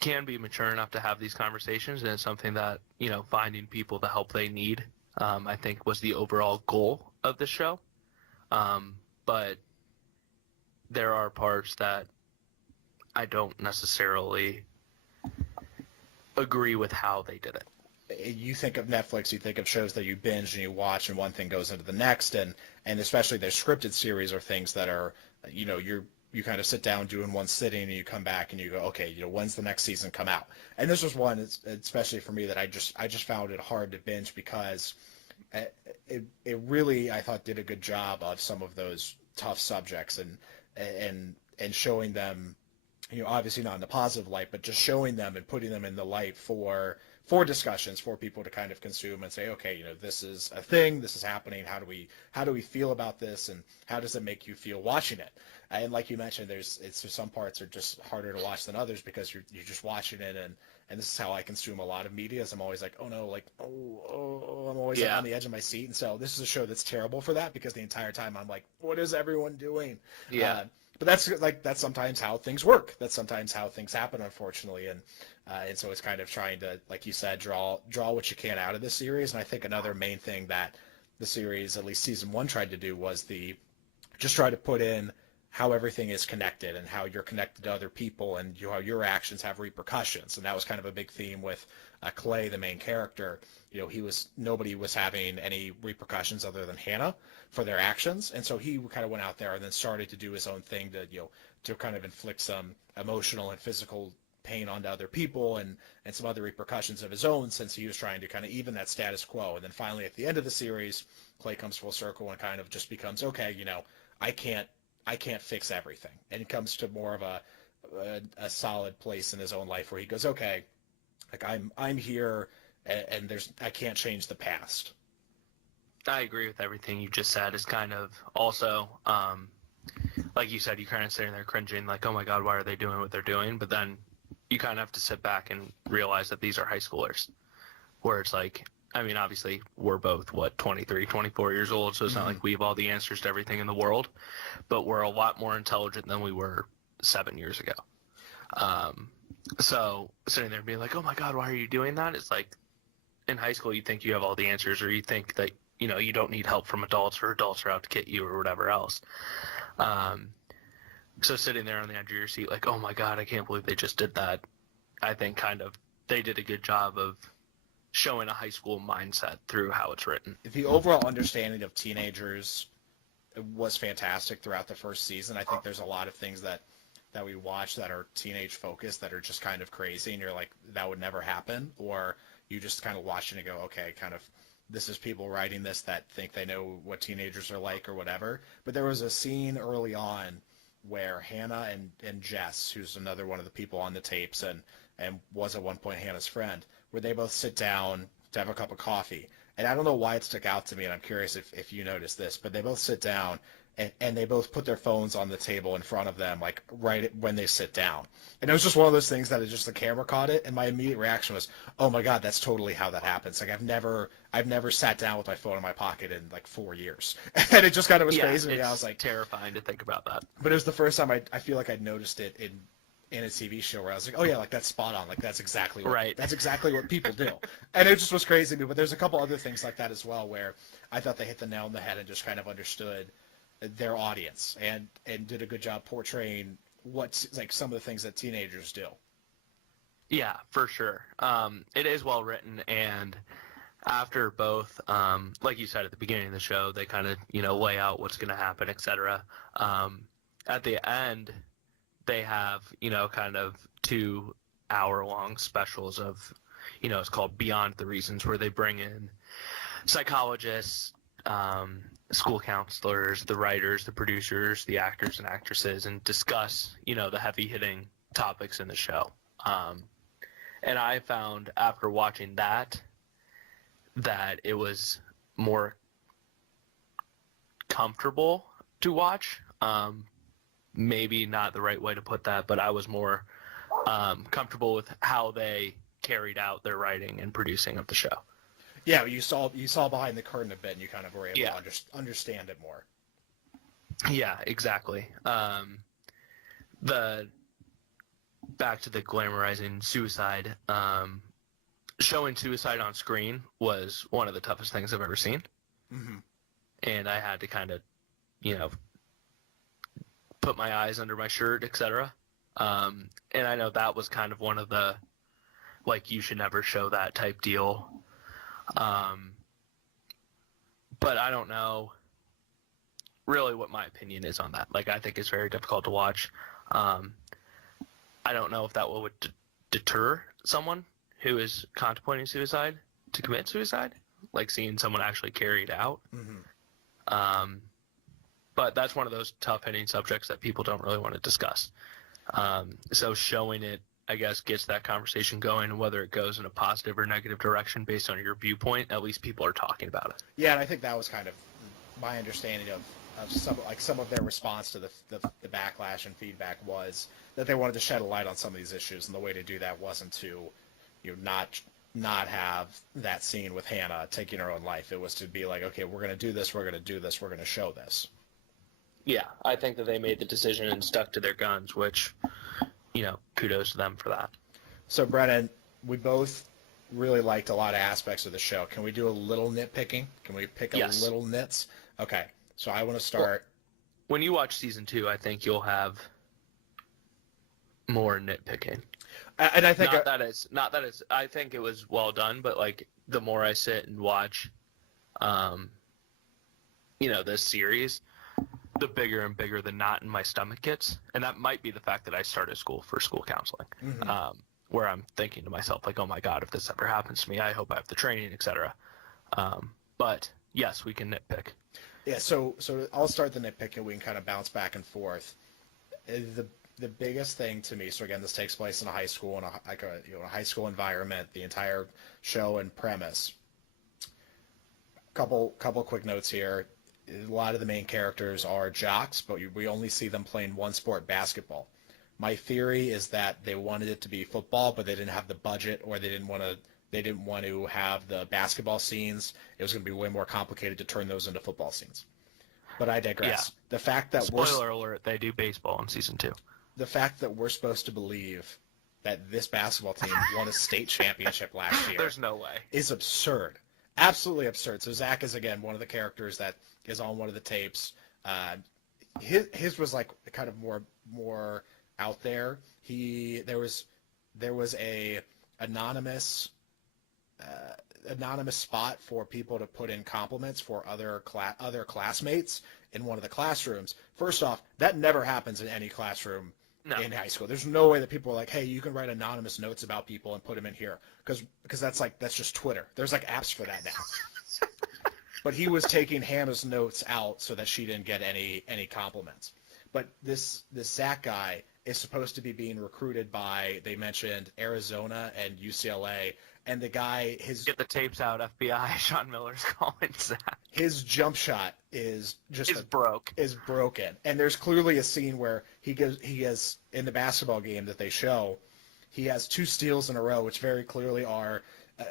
can be mature enough to have these conversations, and it's something that, finding people the help they need, I think was the overall goal of the show. But there are parts that I don't necessarily agree with how they did it. You think of Netflix, you think of shows that you binge and you watch, and one thing goes into the next, and especially their scripted series are things that are, you kind of sit down doing one sitting and you come back and you go, okay, when's the next season come out? And this was one, especially for me, that I just found it hard to binge because it really, I thought, did a good job of some of those tough subjects and showing them, obviously not in the positive light, but just showing them and putting them in the light for discussions, for people to kind of consume and say, okay, this is a thing, this is happening. How do we feel about this, and how does it make you feel watching it? And like you mentioned, there's some parts are just harder to watch than others because you're just watching it, and this is how I consume a lot of media. Is I'm always like, oh no, like I'm always on the edge of my seat, and so this is a show that's terrible for that because the entire time I'm like, what is everyone doing? Yeah. But that's sometimes how things work. That's sometimes how things happen, unfortunately, and so it's kind of trying to, like you said, draw what you can out of this series. And I think another main thing that the series, at least season 1, tried to do was just try to put in how everything is connected and how you're connected to other people and how your actions have repercussions. And that was kind of a big theme with Clay, the main character. Nobody was having any repercussions other than Hannah for their actions. And so he kind of went out there and then started to do his own thing to kind of inflict some emotional and physical pain onto other people and some other repercussions of his own, since he was trying to kind of even that status quo. And then finally at the end of the series, Clay comes full circle and kind of just becomes, okay, I can't fix everything. And he comes to more of a solid place in his own life where he goes, okay, like I'm here and I can't change the past. I agree with everything you just said. It's kind of also, like you said, you kind of sitting there cringing like, oh my God, why are they doing what they're doing? But then you kind of have to sit back and realize that these are high schoolers. where it's like, I mean, obviously we're both, 23, 24 years old, so it's not like we have all the answers to everything in the world, but we're a lot more intelligent than we were 7 years ago. So sitting there being like, oh my God, why are you doing that? It's like, in high school, you think you have all the answers, or you think that, you don't need help from adults, or adults are out to get you, or whatever else. So sitting there on the edge of your seat, like, oh my God, I can't believe they just did that. I think they did a good job of showing a high school mindset through how it's written. The overall understanding of teenagers was fantastic throughout the first season. I think there's a lot of things that we watch that are teenage focused that are just kind of crazy, and you're like, that would never happen, or you just kind of watch it and go, okay, kind of, this is people writing this that think they know what teenagers are like or whatever. But there was a scene early on where Hannah and Jess, who's another one of the people on the tapes and was at one point Hannah's friend, where they both sit down to have a cup of coffee. And I don't know why it stuck out to me, and I'm curious if you noticed this, but they both sit down and they both put their phones on the table in front of them, like right when they sit down. And it was just one of those things that just the camera caught it, and my immediate reaction was, oh my God, that's totally how that happens. Like I've never sat down with my phone in my pocket in like 4 years. And it just kind of was crazy to me. I was like, terrifying to think about that. But it was the first time I feel like I'd noticed it in a TV show where I was like, oh yeah, like that's spot on. Like that's exactly what people do. And it just was crazy to me. But there's a couple other things like that as well where I thought they hit the nail on the head and just kind of understood their audience and did a good job portraying what's like some of the things that teenagers do. Yeah, for sure. It is well written, and after both, like you said at the beginning of the show, they kind of, lay out what's going to happen, etc. At the end, they have, kind of 2 hour-long specials of, it's called Beyond the Reasons, where they bring in psychologists, school counselors, the writers, the producers, the actors and actresses, and discuss, the heavy-hitting topics in the show. And I found after watching that it was more comfortable to watch. Maybe not the right way to put that, but I was more comfortable with how they carried out their writing and producing of the show. Yeah, you saw behind the curtain a bit, and you kind of were able to understand it more. Yeah, exactly. Back to the glamorizing suicide. Showing suicide on screen was one of the toughest things I've ever seen. Mm-hmm. And I had to kind of, put my eyes under my shirt, etc. And I know that was kind of one of the, like, you should never show that type deal. But I don't know really what my opinion is on that. Like, I think it's very difficult to watch. I don't know if that would deter someone who is contemplating suicide to commit suicide, like seeing someone actually carry it out. Mm-hmm. But that's one of those tough-hitting subjects that people don't really want to discuss. So showing it, I guess, gets that conversation going, and whether it goes in a positive or negative direction based on your viewpoint, at least people are talking about it. Yeah, and I think that was kind of my understanding of some of their response to the backlash and feedback was that they wanted to shed a light on some of these issues, and the way to do that wasn't to not have that scene with Hannah taking her own life. It was to be like, okay, we're going to do this, we're going to do this, we're going to show this. Yeah, I think that they made the decision and stuck to their guns, which, kudos to them for that. So, Brennan, we both really liked a lot of aspects of the show. Can we do a little nitpicking? Can we pick a little nits? Okay, so I want to start. Well, when you watch season 2, I think you'll have more nitpicking. And I think not that it's. I think it was well done, but like the more I sit and watch, this series, the bigger and bigger the knot in my stomach gets, and that might be the fact that I started school for school counseling, mm-hmm. Where I'm thinking to myself like, oh my God, if this ever happens to me, I hope I have the training, etc. But yes, we can nitpick. Yeah, so I'll start the nitpick and we can kind of bounce back and forth. The biggest thing to me, so again, this takes place in a high school, in a high school environment, the entire show and premise. Couple quick notes here. A lot of the main characters are jocks, but we only see them playing one sport, basketball. My theory is that they wanted it to be football, but they didn't have the budget, or they didn't want to They didn't want to have the basketball scenes. It was going to be way more complicated to turn those into football scenes. But I digress. Yeah. The fact that Spoiler alert, they do baseball in season 2. the fact that we're supposed to believe that this basketball team won a state championship last year There's no way. is absurd. Absolutely absurd. So Zach is, again, one of the characters that is on one of the tapes. His was like kind of more out there. There was a anonymous spot for people to put in compliments for other classmates in one of the classrooms. First off, that never happens in any classroom in high school. There's no way that people are like, hey, you can write anonymous notes about people and put them in here, because that's just Twitter. There's like apps for that now. But he was taking Hannah's notes out so that she didn't get any compliments. But this Zach guy is supposed to be being recruited by, they mentioned, Arizona and UCLA. And the guy, Get the tapes out, FBI. Sean Miller's calling Zach. his jump shot is broken. And there's clearly a scene where he has in the basketball game that they show, he has 2 steals in a row, which very clearly are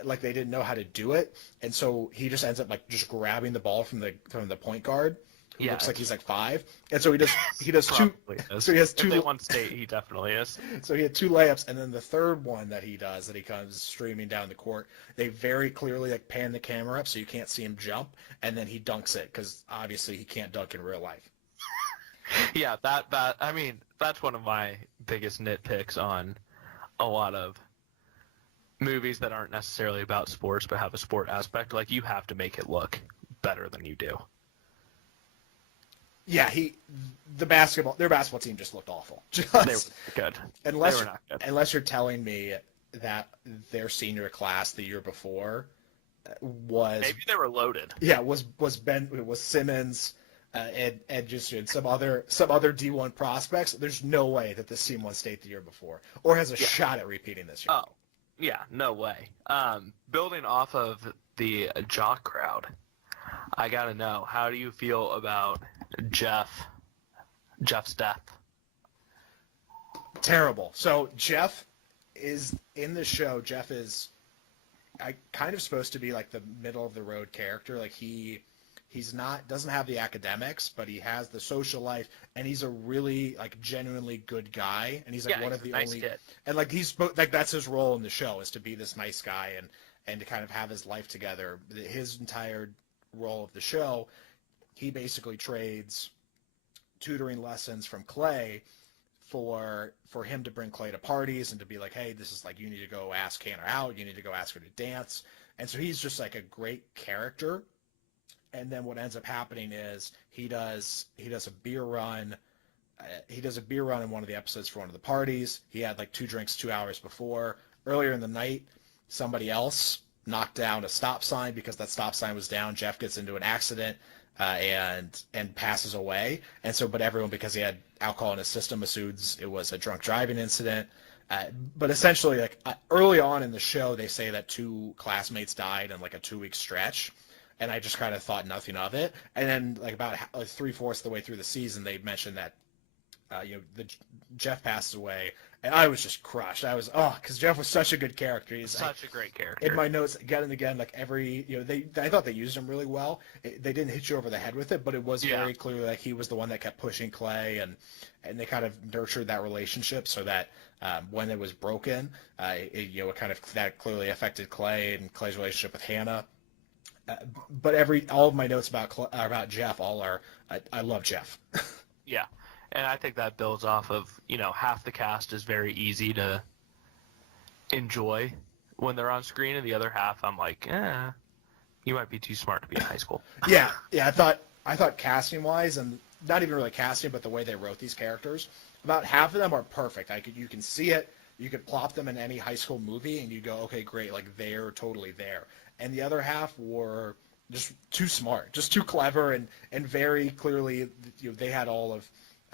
like they didn't know how to do it, and so he just ends up like just grabbing the ball from the point guard. Who looks like he's like 5, and so he does 2. So he has 2. If they won state, he definitely is. So he had 2 layups, and then the third one that he comes streaming down the court. They very clearly like pan the camera up so you can't see him jump, and then he dunks it because obviously he can't dunk in real life. Yeah, I mean, that's one of my biggest nitpicks on a lot of movies that aren't necessarily about sports but have a sport aspect. Like, you have to make it look better than you do. Yeah, their basketball team just looked awful. They were good. They were not good. Unless you're telling me that their senior class the year before was, maybe they were loaded. Yeah, was Simmons and just some other D1 prospects. There's no way that this team won state the year before or has a shot at repeating this year. Oh, yeah, no way. Building off of the jock crowd, I gotta know, how do you feel about Jeff's death? Terrible. So Jeff is in the show. Jeff is kind of supposed to be like the middle of the road character. Like doesn't have the academics, but he has the social life, and he's a really like genuinely good guy. And he's like one of the only kid. And like that's his role in the show, is to be this nice guy and to kind of have his life together. His entire role of the show, he basically trades tutoring lessons from Clay for him to bring Clay to parties and to be like, hey, this is like, you need to go ask Hannah out, you need to go ask her to dance. And so he's just like a great character. And then what ends up happening is he does a beer run. He does a beer run in one of the episodes for one of the parties. He had like 2 drinks 2 hours before. Earlier in the night, somebody else knocked down a stop sign. Because that stop sign was down, Jeff gets into an accident and passes away. And so, but everyone, because he had alcohol in his system, assumes it was a drunk driving incident. But essentially, like early on in the show, they say that 2 classmates died in like a 2-week stretch. And I just kind of thought nothing of it. And then like about 3/4 of the way through the season, they mentioned that Jeff passes away, and I was just crushed. I was because Jeff was such a good character. He's such a great character. In my notes, again and again, like I thought they used him really well. They didn't hit you over the head with it, but it was very clear that he was the one that kept pushing Clay, and they kind of nurtured that relationship so that when it was broken, it kind of that clearly affected Clay and Clay's relationship with Hannah. But all of my notes about Jeff all are I love Jeff. Yeah. And I think that builds off of, half the cast is very easy to enjoy when they're on screen, and the other half I'm like, you might be too smart to be in high school. Yeah, I thought casting wise, and not even really casting, but the way they wrote these characters, about half of them are perfect. You can see it, you could plop them in any high school movie, and you go, okay, great, like they're totally there. And the other half were just too smart, just too clever, and very clearly, they had all of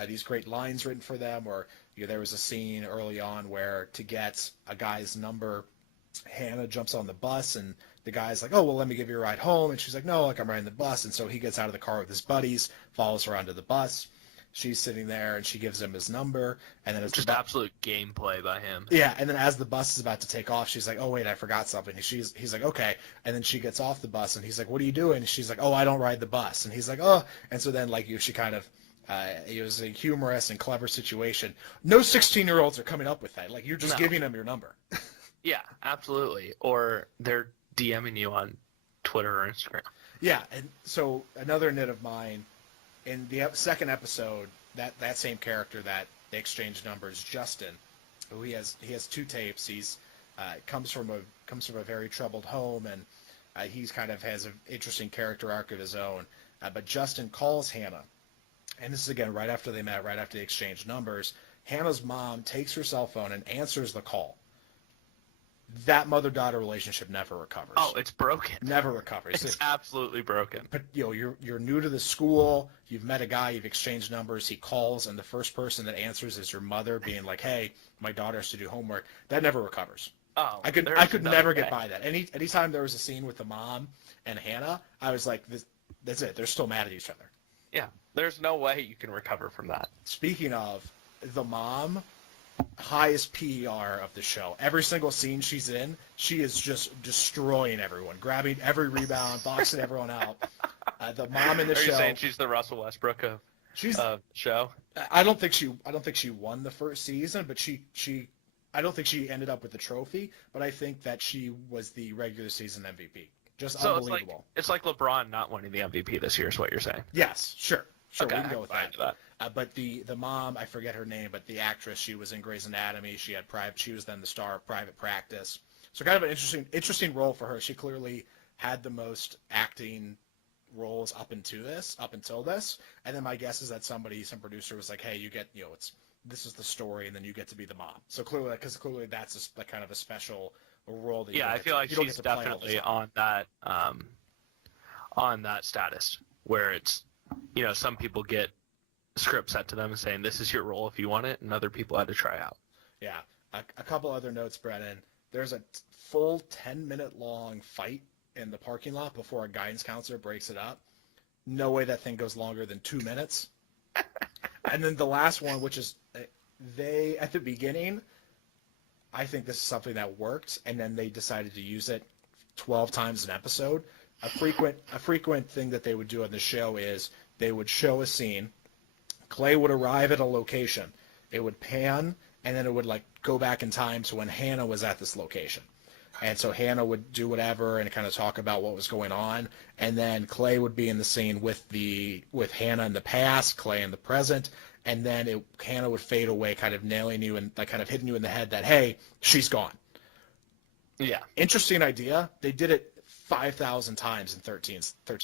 these great lines written for them. Or there was a scene early on where to get a guy's number, Hannah jumps on the bus, and the guy's like, oh, well, let me give you a ride home. And she's like, no, like I'm riding the bus. And so he gets out of the car with his buddies, follows her onto the bus. she's sitting there and she gives him his number, and then it's Just absolute gameplay by him. yeah, and then as the bus is about to take off, she's like, "Oh wait, I forgot something." He's like, "Okay," and then she gets off the bus, and he's like, "What are you doing?" And she's like, "Oh, I don't ride the bus," and he's like, "Oh," and so then like she kind of. It was a humorous and clever situation. No 16-year-olds are coming up with that. Like, you're just giving them your number. Yeah, absolutely. Or they're DMing you on Twitter or Instagram. Yeah, and so another nit of mine, in the second episode, that same character that they exchanged numbers, Justin, who he has 2 tapes. He's comes from a very troubled home, and he's kind of has an interesting character arc of his own. But Justin calls Hannah. And this is, again, right after they met, right after they exchanged numbers. Hannah's mom takes her cell phone and answers the call. That mother-daughter relationship never recovers. Oh, it's broken. Never recovers. It's absolutely broken. But, you're new to the school. You've met a guy. You've exchanged numbers. He calls, and the first person that answers is your mother being like, "Hey, my daughter has to do homework." That never recovers. Oh, I could never get by that. Anytime there was a scene with the mom and Hannah, I was like, that's it. They're still mad at each other. Yeah, there's no way you can recover from that. Speaking of the mom, highest PER of the show. Every single scene she's in, she is just destroying everyone, grabbing every rebound, boxing everyone out. The mom in the show. Are you saying she's the Russell Westbrook of show? I don't think she won the first season, but I don't think she ended up with the trophy. But I think that she was the regular season MVP. Just so unbelievable. It's like LeBron not winning the MVP this year is what you're saying. Yes, sure, Okay, we can go with I'm fine that. But the mom, I forget her name, but the actress, she was in Grey's Anatomy. She was then the star of Private Practice. So kind of an interesting role for her. She clearly had the most acting roles up until this. And then my guess is that some producer was like, "Hey, you get, this is the story, and then you get to be the mom." So clearly that's a kind of a special role that I feel like she's definitely on that status where it's, some people get script set to them and saying, "This is your role if you want it," and other people had to try out. Yeah. A couple other notes, Brennan. There's a full 10-minute long fight in the parking lot before a guidance counselor breaks it up. No way that thing goes longer than 2 minutes. And then the last one, which is at the beginning, I think this is something that worked, and then they decided to use it 12 times an episode. A frequent thing that they would do on the show is they would show a scene. Clay would arrive at a location. It would pan, and then it would go back in time to when Hannah was at this location. And so Hannah would do whatever and kind of talk about what was going on, and then Clay would be in the scene with Hannah in the past, Clay in the present, and then Hannah would fade away, kind of nailing you and kind of hitting you in the head that, hey, she's gone. Yeah. Interesting idea. They did it 5,000 times in 13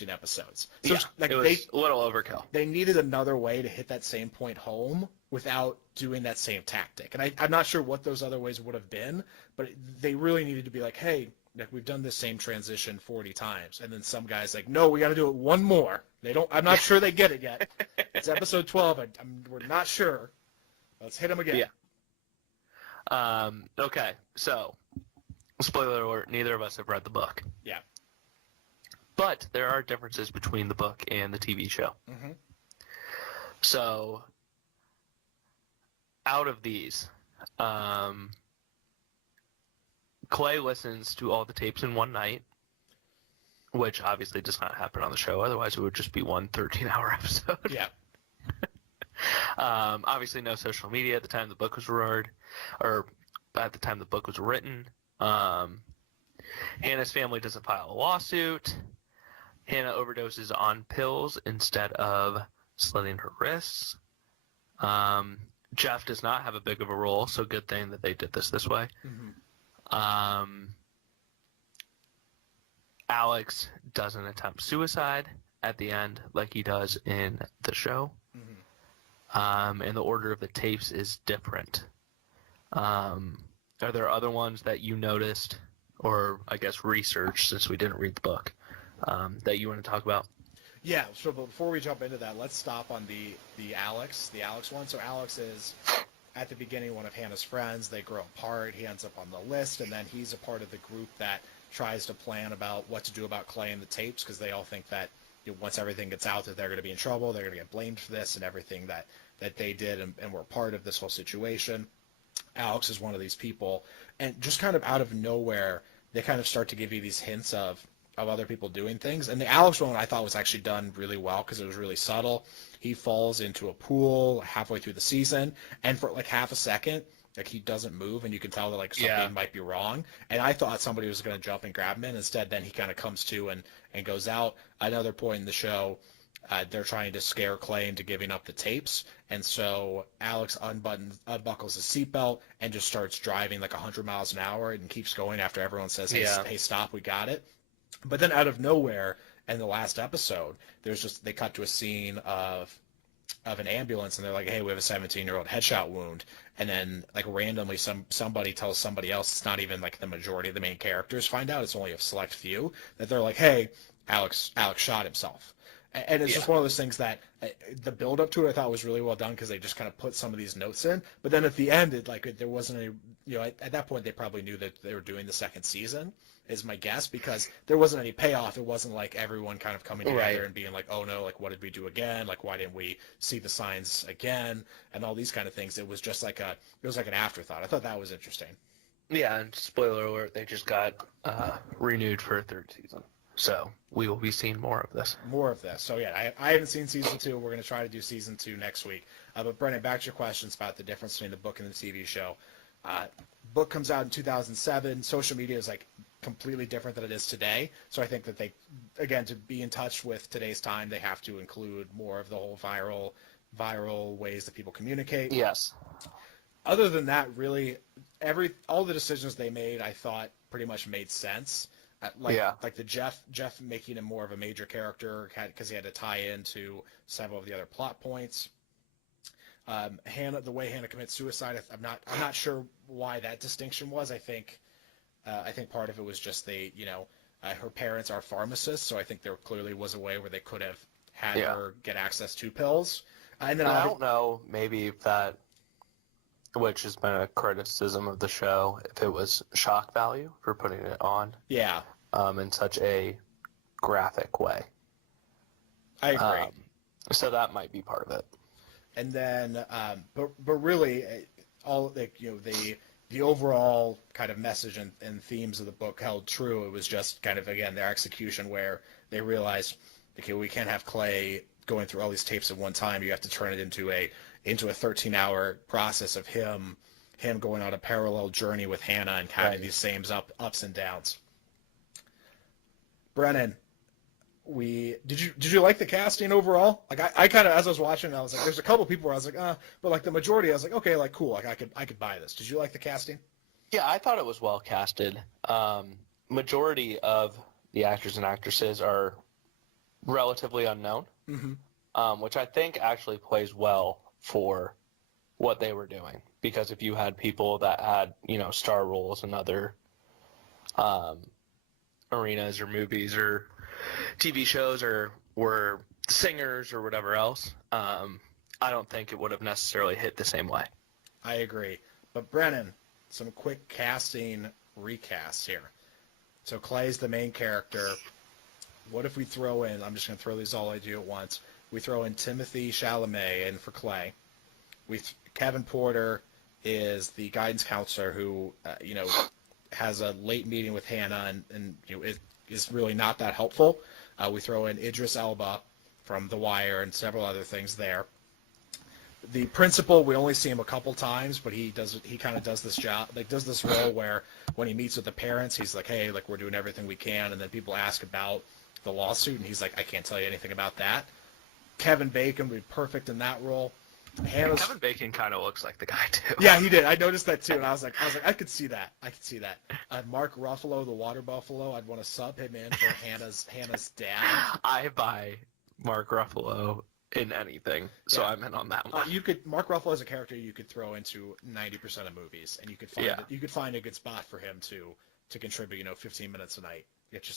episodes. So it was a little overkill. They needed another way to hit that same point home without doing that same tactic. And I'm not sure what those other ways would have been, but they really needed to be like, hey, we've done this same transition 40 times. And then some guy's like, no, we got to do it one more. I'm not sure they get it yet. It's episode 12. We're not sure. Let's hit them again. Yeah. Okay. So, spoiler alert, neither of us have read the book. Yeah. But there are differences between the book and the TV show. Mm-hmm. So, out of these, Clay listens to all the tapes in one night, which obviously does not happen on the show. Otherwise, it would just be one 13-hour episode. Yeah. Obviously, no social media at the time the book was written. Hannah's family doesn't file a lawsuit. Hannah overdoses on pills instead of slitting her wrists. Jeff does not have a big of a role, so good thing that they did this way. Mm-hmm. Alex doesn't attempt suicide at the end like he does in the show. Mm-hmm. And the order of the tapes is different. Are there other ones that you noticed, or I guess researched since we didn't read the book, that you want to talk about? Yeah, so before we jump into that, let's stop on the Alex one. So Alex is, at the beginning, one of Hannah's friends. They grow apart. He ends up on the list, and then he's a part of the group that tries to plan about what to do about Clay and the tapes, because they all think that once everything gets out that they're going to be in trouble, they're going to get blamed for this, and everything that that they did and were part of this whole situation. Alex is one of these people, and just kind of out of nowhere, they kind of start to give you these hints of other people doing things. And the Alex one I thought was actually done really well because it was really subtle. He falls into a pool halfway through the season, and for like half a second, like he doesn't move, and you can tell that like something might be wrong. And I thought somebody was going to jump and grab him, and instead then he kind of comes to and goes out. Another point in the show, they're trying to scare Clay into giving up the tapes, and so Alex unbuckles his seatbelt and just starts driving like 100 miles an hour and keeps going after everyone says, hey, stop, we got it. But then out of nowhere, in the last episode, they cut to a scene of an ambulance, and they're like, hey, we have a 17-year-old headshot wound. And then like randomly somebody tells somebody else, it's not even like the majority of the main characters find out, it's only a select few, that they're like, hey, Alex shot himself. And it's just one of those things that the build up to it I thought was really well done because they just kind of put some of these notes in. But then at the end, there wasn't any, at that point they probably knew that they were doing the second season, is my guess, because there wasn't any payoff. It wasn't like everyone kind of coming together and being like, oh no, like what did we do again? Like why didn't we see the signs again? And all these kind of things. It was just like it was like an afterthought. I thought that was interesting. Yeah, and spoiler alert, they just got renewed for a third season. So we will be seeing more of this. So yeah, I haven't seen season 2. We're going to try to do season 2 next week. But Brennan, back to your questions about the difference between the book and the TV show. Book comes out in 2007. Social media is like completely different than it is today. So I think that they, again, to be in touch with today's time, they have to include more of the whole viral ways that people communicate. Yes. Other than that, really, all the decisions they made, I thought pretty much made sense. Like the Jeff making him more of a major character because he had to tie into several of the other plot points. Hannah, the way Hannah commits suicide, I'm not sure why that distinction was. I think part of it was just her parents are pharmacists, so I think there clearly was a way where they could have had her get access to pills. And then I don't know, maybe if that, which has been a criticism of the show, if it was shock value for putting it on. Yeah. In such a graphic way. I agree. So that might be part of it. And then, but really, all the overall kind of message and themes of the book held true. It was just kind of, again, their execution where they realized, okay, we can't have Clay going through all these tapes at one time. You have to turn it into a 13-hour process of him going on a parallel journey with Hannah and having these same ups and downs. Brennan, did you like the casting overall? Like I kind of, as I was watching, I was like, there's a couple people where I was like, but like the majority, I was like, okay, like cool, like I could buy this. Did you like the casting? Yeah, I thought it was well casted. Majority of the actors and actresses are relatively unknown, which I think actually plays well for what they were doing. Because if you had people that had, star roles in other arenas or movies or TV shows or were singers or whatever else, I don't think it would have necessarily hit the same way. I agree. But Brennan, some quick casting recasts here. So Clay's the main character. What if we throw in, I'm just going to throw these all I do at once, we throw in Timothée Chalamet in for Clay. Kevin Porter is the guidance counselor who, has a late meeting with Hannah and is really not that helpful. We throw in Idris Elba from The Wire and several other things there. The principal, we only see him a couple times, but he kind of does this job, like does this role where when he meets with the parents, he's like, hey, like we're doing everything we can, and then people ask about the lawsuit, and he's like, I can't tell you anything about that. Kevin Bacon would be perfect in that role. Kevin Bacon kind of looks like the guy too. Yeah, he did. I noticed that too, and I was like, I could see that. Mark Ruffalo, the Water Buffalo, I'd want to sub him in for Hannah's dad. I buy Mark Ruffalo in anything, so I'm in on that one. Mark Ruffalo is a character you could throw into 90% of movies, and you could find a good spot for him to contribute. 15 minutes a night.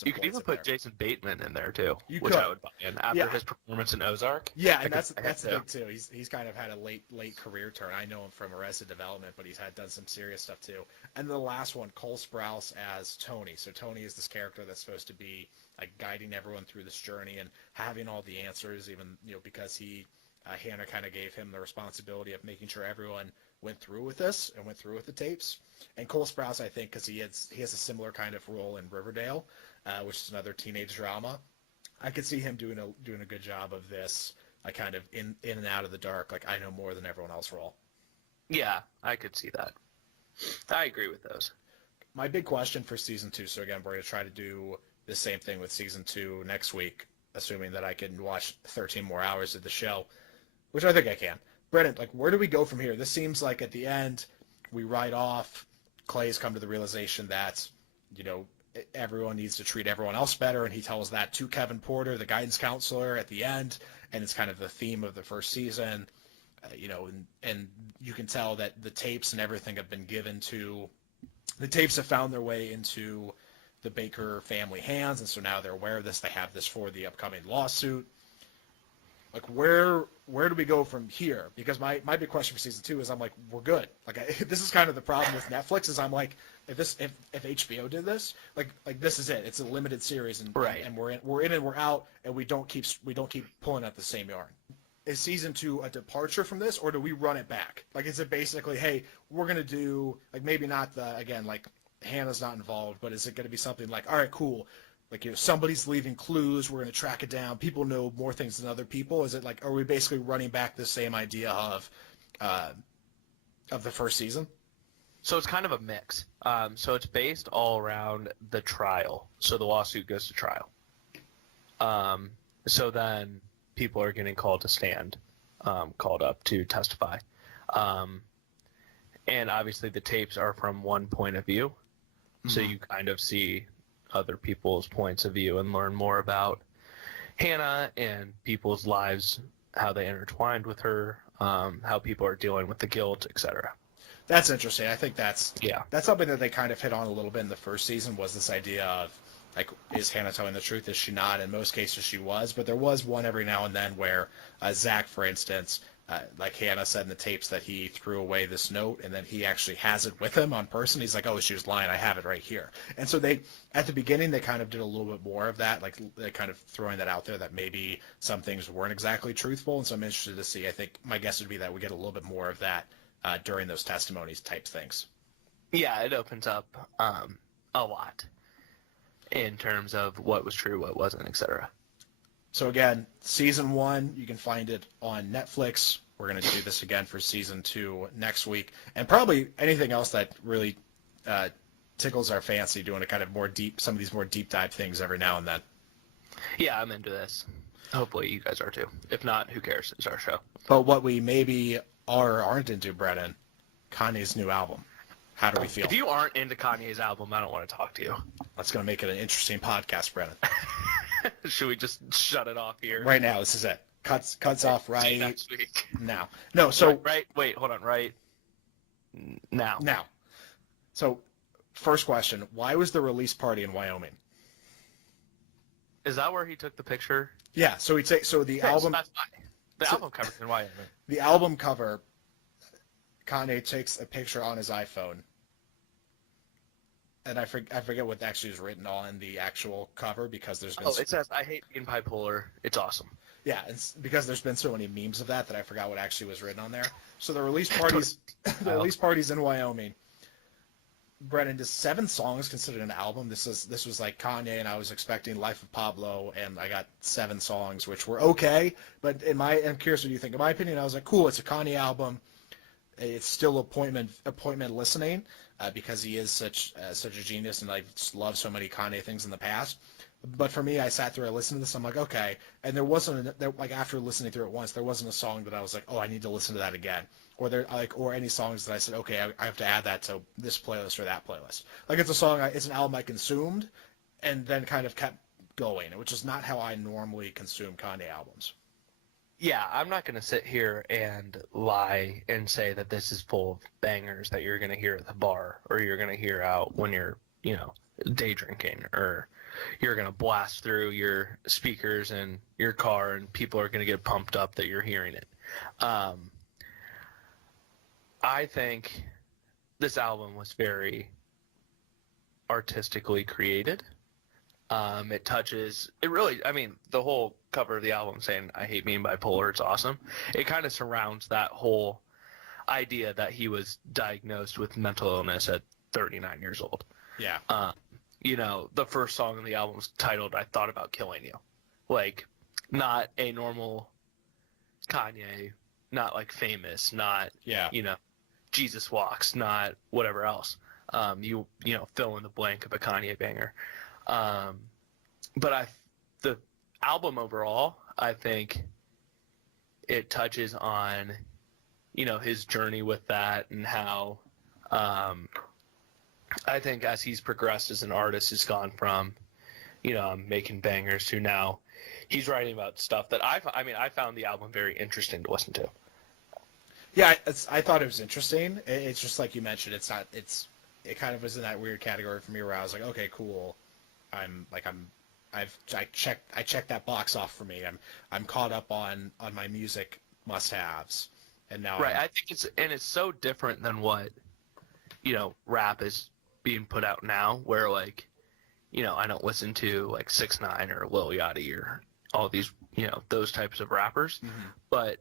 You could even put Jason Bateman in there too, I would buy in after his performance in Ozark. Yeah, and that's the thing too. He's kind of had a late career turn. I know him from Arrested Development, but he's done some serious stuff too. And the last one, Cole Sprouse as Tony. So Tony is this character that's supposed to be like guiding everyone through this journey and having all the answers, even because he Hannah kind of gave him the responsibility of making sure everyone went through with this and went through with the tapes. And Cole Sprouse, I think, because he has a similar kind of role in Riverdale, which is another teenage drama. I could see him doing a good job of this, like kind of in and out of the dark, like I know more than everyone else role. Yeah, I could see that. I agree with those. My big question for season 2. So again, we're going to try to do the same thing with season 2 next week, assuming that I can watch 13 more hours of the show, which I think I can. Brennan, like, where do we go from here? This seems like at the end we write off. Clay's come to the realization that, everyone needs to treat everyone else better, and he tells that to Kevin Porter, the guidance counselor, at the end, and it's kind of the theme of the first season. And you can tell that the tapes and everything have been given to the tapes have found their way into the Baker family hands, and so now they're aware of this. They have this for the upcoming lawsuit. Like, where do we go from here? Because my big question for season 2 is, I'm like, we're good. Like, this is kind of the problem with Netflix is I'm like, if HBO did this, like this is it. It's a limited series, and right. and we're in and we're out, and we don't keep pulling at the same yarn. Is season 2 a departure from this, or do we run it back? Like, is it basically, hey, we're gonna do, like, maybe not like Hannah's not involved, but is it gonna be something like, all right, cool, like, somebody's leaving clues, we're gonna track it down, people know more things than other people? Is it like, are we basically running back the same idea of the first season? So it's kind of a mix. So it's based all around the trial. So the lawsuit goes to trial. So then people are getting called to stand, called up to testify. And obviously the tapes are from one point of view. Mm-hmm. So you kind of see other people's points of view and learn more about Hannah and people's lives, how they intertwined with her, how people are dealing with the guilt, etc. That's interesting. I think that's that's something that they kind of hit on a little bit in the first season, was this idea of, like, is Hannah telling the truth? Is she not? In most cases, she was. But there was one every now and then where Zach, for instance, like Hannah said in the tapes that he threw away this note, and then he actually has it with him on person. He's like, oh, she was lying. I have it right here. And so at the beginning, they kind of did a little bit more of that, like they kind of throwing that out there that maybe some things weren't exactly truthful. And so I'm interested to see. I think my guess would be that we get a little bit more of that during those testimonies type things. Yeah, it opens up a lot in terms of what was true, what wasn't, etc. So again, season 1, you can find it on Netflix. We're going to do this again for season 2 next week, and probably anything else that really tickles our fancy, doing a kind of some of these more deep dive things every now and then. Yeah, I'm into this. Hopefully you guys are too. If not, who cares? It's our show. But what we maybe are or aren't into, Brennan, Kanye's new album. How do we feel? If you aren't into Kanye's album, I don't want to talk to you. That's going to make it an interesting podcast, Brennan. Should we just shut it off here? Right now, this is it. Cuts off right next week. Now. No, so... Right, wait, hold on, right now. Now. So, first question, why was the release party in Wyoming? Is that where he took the picture? Yeah, so the album... The album cover's in Wyoming. The album cover, Kanye takes a picture on his iPhone, and I forget what actually is written on the actual cover, because there's been... it says, I hate being bipolar. It's awesome. Yeah, it's because there's been so many memes of that I forgot what actually was written on there. So the release party's in Wyoming. Brennan, is 7 songs considered an album? This was like Kanye, and I was expecting Life of Pablo, and I got 7 songs, which were okay. But I'm curious what you think. In my opinion, I was like, cool, it's a Kanye album. It's still appointment listening, because he is such a genius, and I just love so many Kanye things in the past. But for me, I sat through, I listened to this, I'm like, okay. And there wasn't, like, after listening through it once, there wasn't a song that I was like, oh, I need to listen to that again. Or any songs that I said, okay, I have to add that to this playlist or that playlist. Like, it's an album I consumed and then kind of kept going, which is not how I normally consume Kanye albums. Yeah, I'm not going to sit here and lie and say that this is full of bangers that you're going to hear at the bar, or you're going to hear out when you're, day drinking, or you're going to blast through your speakers in your car and people are going to get pumped up that you're hearing it. I think this album was very artistically created. It touches, it really, I mean, the whole cover of the album saying, I hate being bipolar, it's awesome. It kind of surrounds that whole idea that he was diagnosed with mental illness at 39 years old. Yeah. The first song on the album is titled I Thought About Killing You. Like, not a normal Kanye, not like famous, not, Jesus Walks, not whatever else. Fill in the blank of a Kanye banger. But the album overall, I think it touches on, his journey with that and how, I think as he's progressed as an artist, he's gone from, making bangers to now he's writing about stuff that I found the album very interesting to listen to. Yeah, I thought it was interesting. It's just like you mentioned. It kind of was in that weird category for me where I was like, okay, cool. I checked that box off for me. I'm caught up on my music must-haves, and now right. I think it's so different than what rap is being put out now, where like I don't listen to like 6ix9ine or Lil Yachty or all these those types of rappers, but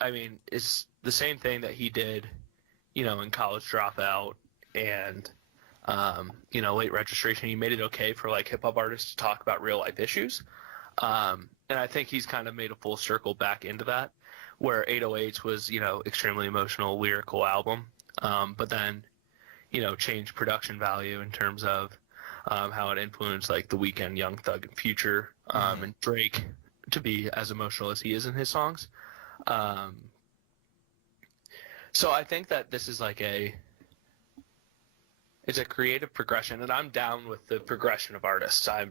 I mean it's the same thing that he did in College Dropout and late registration. He made it okay for like hip hop artists to talk about real life issues. And I think he's kind of made a full circle back into that, where 808s was, extremely emotional, lyrical album. But then, changed production value in terms of how it influenced like The Weeknd, Young Thug, and Future, and Drake to be as emotional as he is in his songs. So I think that this is like it's a creative progression, and I'm down with the progression of artists. I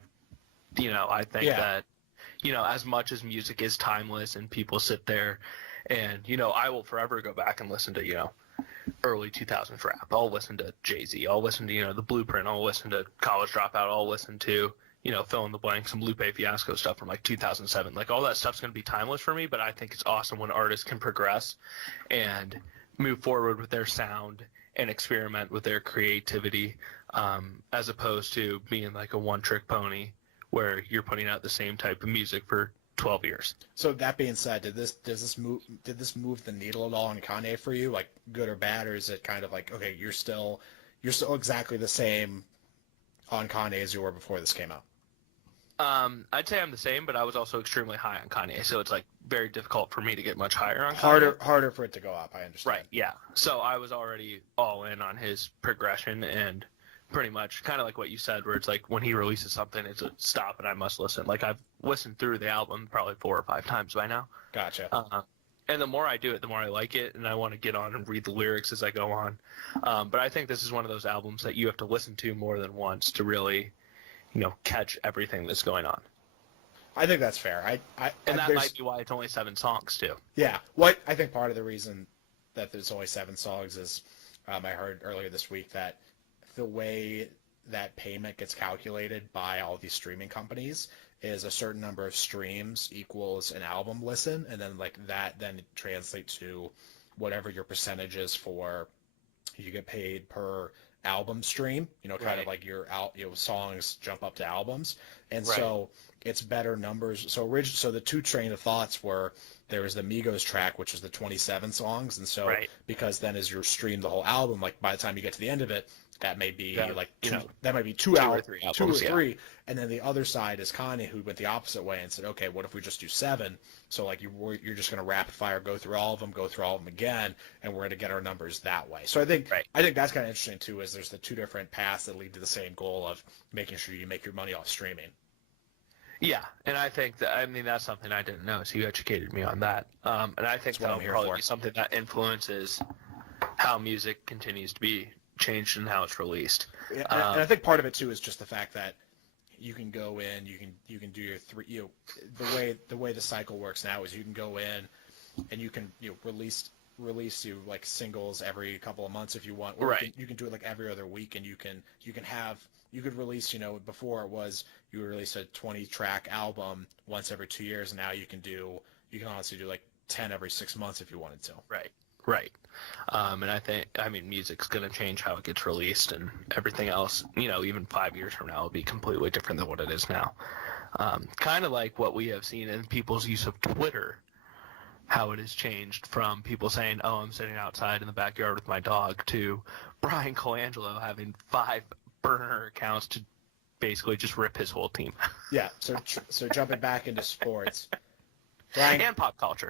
think that, as much as music is timeless and people sit there and, I will forever go back and listen to, early 2000s rap. I'll listen to Jay-Z. I'll listen to, The Blueprint. I'll listen to College Dropout. I'll listen to, fill in the blank, some Lupe Fiasco stuff from like 2007. Like all that stuff's going to be timeless for me, but I think it's awesome when artists can progress and move forward with their sound and experiment with their creativity, as opposed to being like a one-trick pony where you're putting out the same type of music for 12 years. So that being said, did this move the needle at all on Kanye for you, like good or bad, or is it kind of like, okay, you're still exactly the same on Kanye as you were before this came out? I'd say I'm the same, but I was also extremely high on Kanye, so it's like very difficult for me to get much higher on Kanye. Harder for it to go up, I understand. Right, yeah. So I was already all in on his progression, and pretty much kind of like what you said, where it's like when he releases something, it's a stop and I must listen. Like I've listened through the album probably 4 or 5 times by now. Gotcha. And the more I do it, the more I like it, and I want to get on and read the lyrics as I go on. But I think this is one of those albums that you have to listen to more than once to really, catch everything that's going on. I think that's fair. And that might be why it's only 7 songs too. Yeah. I think part of the reason that there's only 7 songs is I heard earlier this week that the way that payment gets calculated by all these streaming companies is a certain number of streams equals an album listen, and then like that then translates to whatever your percentage is for, you get paid per album stream, kind of like your songs jump up to albums, and so it's better numbers. So the 2 train of thoughts were, there was the Migos track, which is the 27 songs, and so because then as you stream the whole album, like by the time you get to the end of it, that may be that might be 2 hours, 2 or 3, and then the other side is Kanye, who went the opposite way and said, okay, what if we just do 7? So like you're just going to rapid fire go through all of them again, and we're going to get our numbers that way. So I think that's kind of interesting too, is there's the 2 different paths that lead to the same goal of making sure you make your money off streaming. Yeah, and I think that's something I didn't know, so you educated me on that. And I think that'll probably be something that influences how music continues to be changed and how it's released. Yeah, and I think part of it too is just the fact that you can go in, you can do your 3, the way the cycle works now is you can go in and you can release like singles every couple of months if you want, or you can do it like every other week, and you could release, before it was you would release a 20-track album once every 2 years, and now you can honestly do like 10 every 6 months if you wanted to. Right. Right. And I mean, music's going to change how it gets released and everything else. Even 5 years from now will be completely different than what it is now. Kind of like what we have seen in people's use of Twitter, how it has changed from people saying, "Oh, I'm sitting outside in the backyard with my dog," to Brian Colangelo having 5 burner accounts to basically just rip his whole team. Yeah. So jumping back into sports. Brian, and pop culture.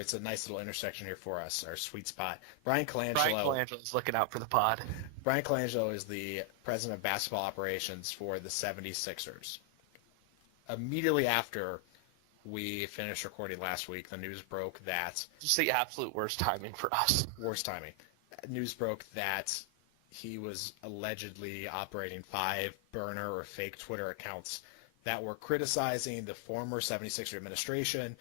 It's a nice little intersection here for us, our sweet spot. Brian Colangelo is looking out for the pod. Brian Colangelo is the president of basketball operations for the 76ers. Immediately after we finished recording last week, the news broke that... Just the absolute worst timing for us. Worst timing. News broke that he was allegedly operating 5 burner or fake Twitter accounts that were criticizing the former 76er administration,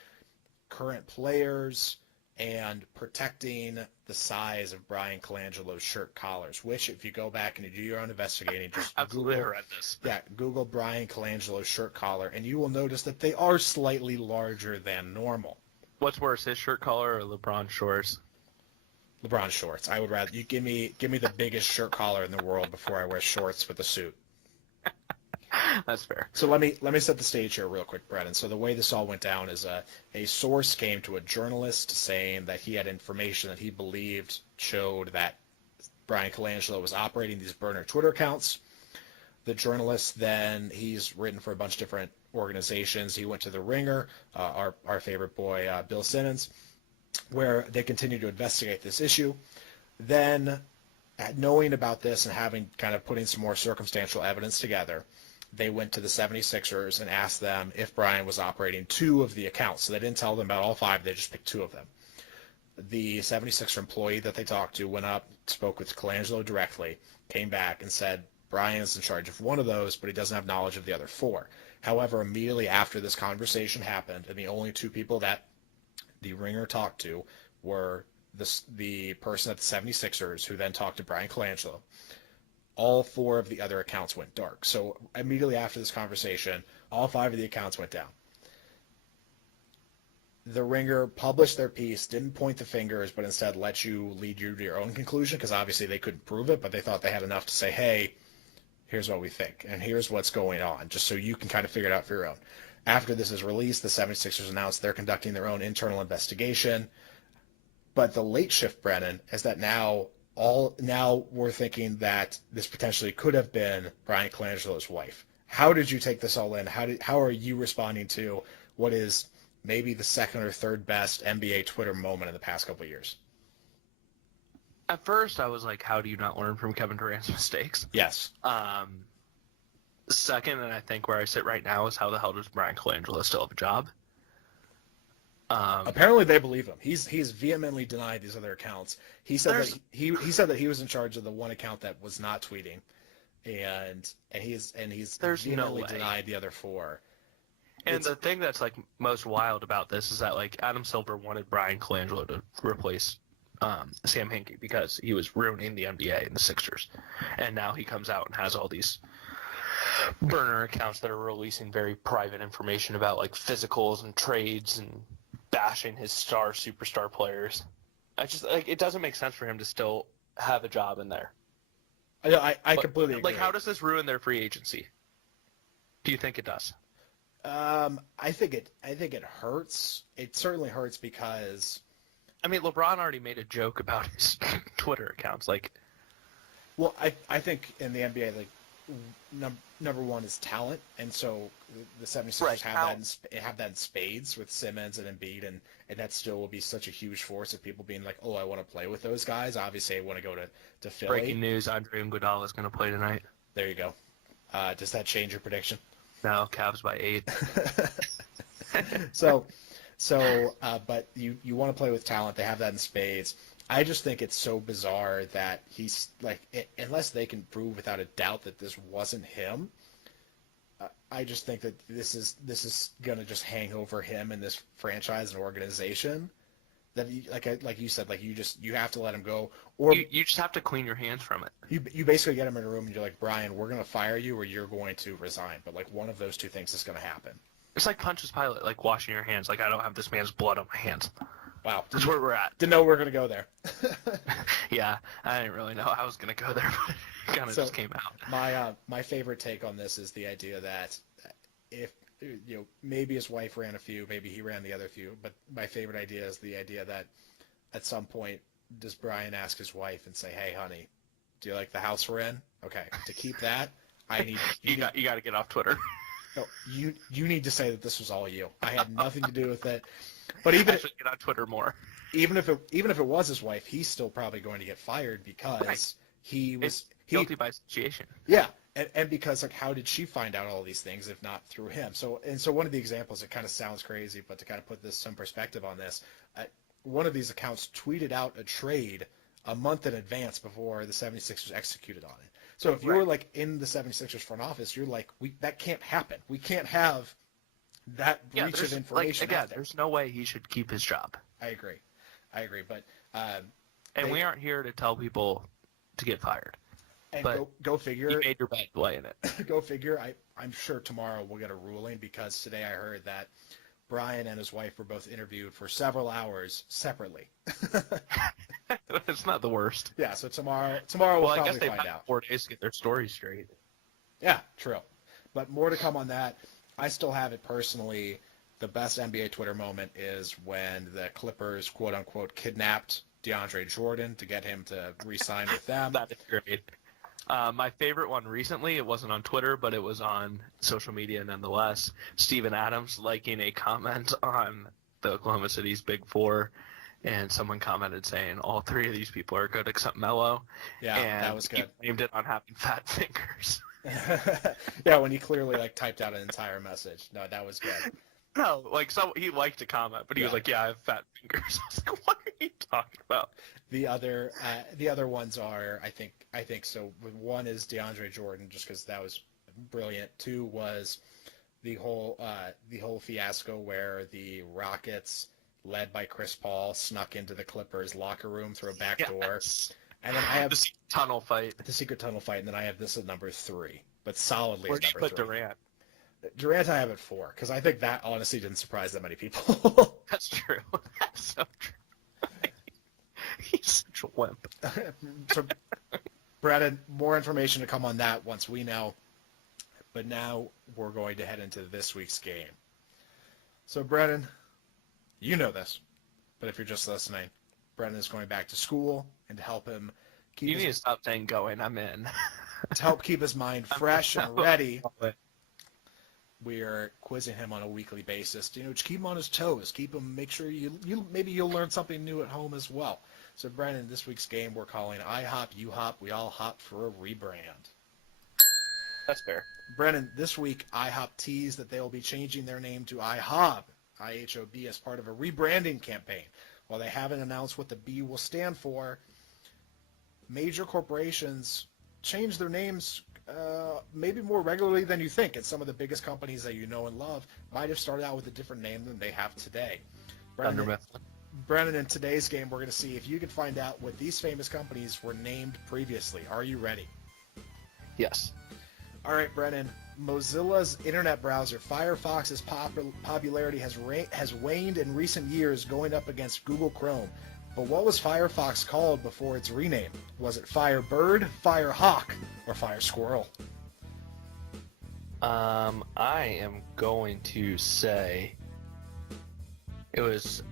current players, and protecting the size of Brian Colangelo's shirt collars, which, if you go back and you do your own investigating, just absolutely horrendous. Yeah, Google Brian Colangelo's shirt collar, and you will notice that they are slightly larger than normal. What's worse, his shirt collar or LeBron shorts? LeBron shorts. I would rather you give me the biggest shirt collar in the world before I wear shorts with a suit. That's fair. So let me set the stage here real quick, Brennan. So the way this all went down is a source came to a journalist saying that he had information that he believed showed that Brian Colangelo was operating these burner Twitter accounts. The journalist then, he's written for a bunch of different organizations. He went to The Ringer, our favorite boy, Bill Simmons, where they continued to investigate this issue. Then, knowing about this and having kind of putting some more circumstantial evidence together, they went to the 76ers and asked them if Brian was operating 2 of the accounts. So they didn't tell them about all 5, they just picked 2 of them. The 76er employee that they talked to went up, spoke with Colangelo directly, came back and said Brian is in charge of 1 of those, but he doesn't have knowledge of the other 4. However, immediately after this conversation happened, and the only 2 people that the Ringer talked to were the person at the 76ers who then talked to Brian Colangelo, all 4 of the other accounts went dark. So immediately after this conversation, all 5 of the accounts went down. The Ringer published their piece, didn't point the fingers, but instead let you lead you to your own conclusion, because obviously they couldn't prove it, but they thought they had enough to say, hey, here's what we think, and here's what's going on, just so you can kind of figure it out for your own. After this is released, the 76ers announced they're conducting their own internal investigation. But the late shift, Brennan, is that now we're thinking that this potentially could have been Brian Colangelo's wife. How did you take this all in? How are you responding to what is maybe the second or third best NBA Twitter moment in the past couple of years? At first, I was like, how do you not learn from Kevin Durant's mistakes? Yes. Second, and I think where I sit right now, is how the hell does Brian Colangelo still have a job? Apparently they believe him. He's vehemently denied these other accounts. He said that he said that he was in charge of the one account that was not tweeting, and he's vehemently denied the other 4. And the thing that's like most wild about this is that like Adam Silver wanted Brian Colangelo to replace Sam Hinkie because he was ruining the NBA and the Sixers, and now he comes out and has all these burner accounts that are releasing very private information about like physicals and trades and bashing his superstar players. It doesn't make sense for him to still have a job in there. I completely agree. Like, how does this ruin their free agency? Do you think it does? I think it hurts. It certainly hurts because, I mean, LeBron already made a joke about his Twitter accounts. Like, well, I think in the NBA, like, number one is talent, and so the 76ers have that in spades with Simmons and Embiid, and that still will be such a huge force of people being like, oh, I want to play with those guys. Obviously, I want to go to Philly. Breaking news, Andre Iguodala is going to play tonight. There you go. Does that change your prediction? No, Cavs by 8. But you want to play with talent. They have that in spades. I just think it's so bizarre that he's like, unless they can prove without a doubt that this wasn't him, I just think that this is gonna just hang over him and this franchise and organization. That like you said, like you have to let him go, or you just have to clean your hands from it. You basically get him in a room and you're like, Brian, we're gonna fire you or you're going to resign. But like one of those two things is gonna happen. It's like Pontius Pilate, like washing your hands. Like, I don't have this man's blood on my hands. Wow. That's where we're at. Didn't know we were going to go there. Yeah, I didn't really know I was going to go there, but it kind of just came out. My favorite take on this is the idea that if, maybe his wife ran a few, maybe he ran the other few, but my favorite idea is the idea that at some point, does Brian ask his wife and say, "Hey, honey, do you like the house we're in? Okay, to keep that, I need you got to get off Twitter." No, you need to say that this was all you. I had nothing to do with it. But even Actually, get on Twitter more. Even if it was his wife, he's still probably going to get fired because he was guilty by association. Yeah, and because how did she find out all these things if not through him? So one of the examples, it kind of sounds crazy, but to kind of put some perspective on this, one of these accounts tweeted out a trade a month in advance before the 76ers executed on it. So if you're in the 76ers front office, you're like, that can't happen. We can't have that breach of information. There's no way he should keep his job. I agree, but we aren't here to tell people to get fired. And but go figure. You made your bed playing it. Go figure. I'm sure tomorrow we'll get a ruling because today I heard that Brian and his wife were both interviewed for several hours separately. It's not the worst. Yeah, so tomorrow we'll I probably guess they've find had out. 4 days to get their story straight. Yeah, true. But more to come on that. I still have it personally. The best NBA Twitter moment is when the Clippers, quote unquote, kidnapped DeAndre Jordan to get him to re-sign with them. That is great. My favorite one recently, it wasn't on Twitter, but it was on social media nonetheless. Steven Adams liking a comment on the Oklahoma City's Big Four, and someone commented saying all 3 of these people are good except Melo. Yeah, and that was good. He blamed it on having fat fingers. Yeah, when he clearly typed out an entire message. No, that was good. No, he liked to comment, but he was like, "Yeah, I have fat fingers." I was like, "What are you talking about?" The other ones are, I think so. One is DeAndre Jordan, just because that was brilliant. 2 was the whole fiasco where the Rockets, led by Chris Paul, snuck into the Clippers locker room through a back door. And then I have the secret tunnel fight. And then I have this at number 3, but solidly Where'd as you number put 3. Durant? I have at 4 because I think that honestly didn't surprise that many people. That's true. That's so true. He's such a wimp. So, Brandon, more information to come on that once we know. But now we're going to head into this week's game. So, Brandon, you know this, but if you're just listening, Brandon is going back to school, and to help him You need to stop saying going. I'm in. to help keep his mind fresh and ready, we are quizzing him on a weekly basis. To keep him on his toes, make sure maybe you'll learn something new at home as well. So, Brandon, this week's game we're calling I Hop, You Hop, We All Hop for a Rebrand. That's fair. Brennan, this week IHOP teased that they will be changing their name to IHOB, IHOB, as part of a rebranding campaign. While they haven't announced what the B will stand for, major corporations change their names maybe more regularly than you think, and some of the biggest companies that you know and love might have started out with a different name than they have today. Brennan, in today's game, we're going to see if you can find out what these famous companies were named previously. Are you ready? Yes. All right, Brennan. Mozilla's internet browser, Firefox's popularity has waned in recent years, going up against Google Chrome. But what was Firefox called before its rename? Was it Firebird, Firehawk, or Firesquirrel? I am going to say it was.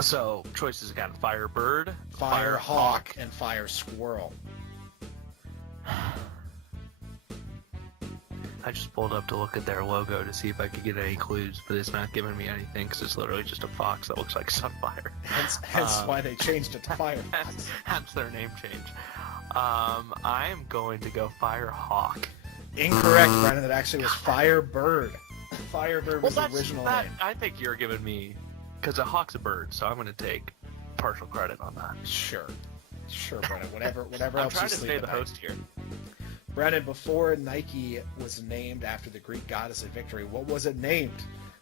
So choices again: Firebird, Firehawk, and Firesquirrel. I just pulled up to look at their logo to see if I could get any clues, but it's not giving me anything because it's literally just a fox that looks like Sunfire. Hence why they changed it to Firefox. Hence their name change. I am going to go Firehawk. Incorrect, Brennan. It actually was Firebird. Firebird was the original name. I think you're giving me, because a hawk's a bird, so I'm going to take partial credit on that. Sure, Brennan. Whatever I'm else trying you to sleep stay at the night. host here. Brennan, before Nike was named after the Greek goddess of victory, what was it named?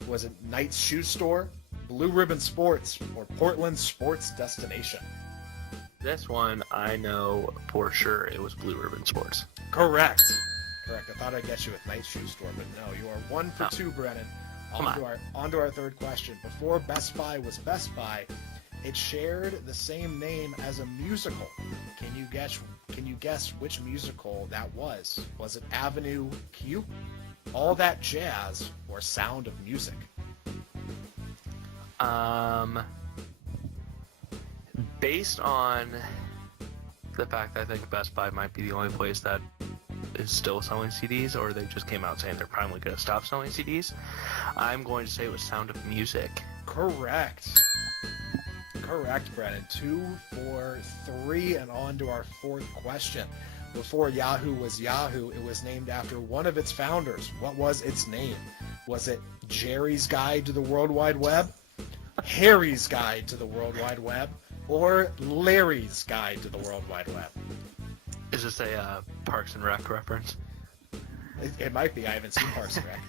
Was it Knight's Shoe Store, Blue Ribbon Sports, or Portland Sports Destination? This one, I know for sure it was Blue Ribbon Sports. Correct. I thought I'd get you with Knight's Shoe Store, but no. You are 1 for 2, Brennan. Come on. On to our third question. Before Best Buy was Best Buy, it shared the same name as a musical. Can you guess which musical that was? Was it Avenue Q, All That Jazz, or Sound of Music? Based on the fact that I think Best Buy might be the only place that is still selling CDs, or they just came out saying they're probably going to stop selling CDs, I'm going to say it was Sound of Music. Correct, Brennan. 2 for 3, and on to our fourth question. Before Yahoo was Yahoo, it was named after one of its founders. What was its name? Was it Jerry's Guide to the World Wide Web, Harry's Guide to the World Wide Web, or Larry's Guide to the World Wide Web? Is this a Parks and Rec reference? It might be. I haven't seen Parks and Rec.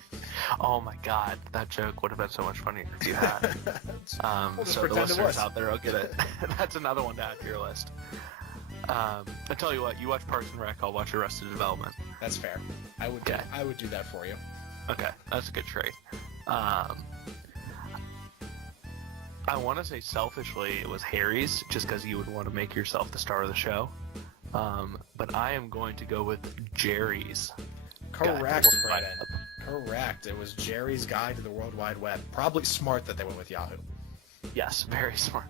Oh my god, that joke would have been so much funnier if you had. So the pretend it listeners was. out there will get it. That's another one to add to your list. I tell you what, you watch Parks and Rec, I'll watch Arrested Development. That's fair. I would do that for you. Okay, that's a good trade. I want to say selfishly it was Harry's, just because you would want to make yourself the star of the show. But I am going to go with Jerry's. Correct, Brennan. Correct. It was Jerry's Guide to the World Wide Web. Probably smart that they went with Yahoo. Yes, very smart.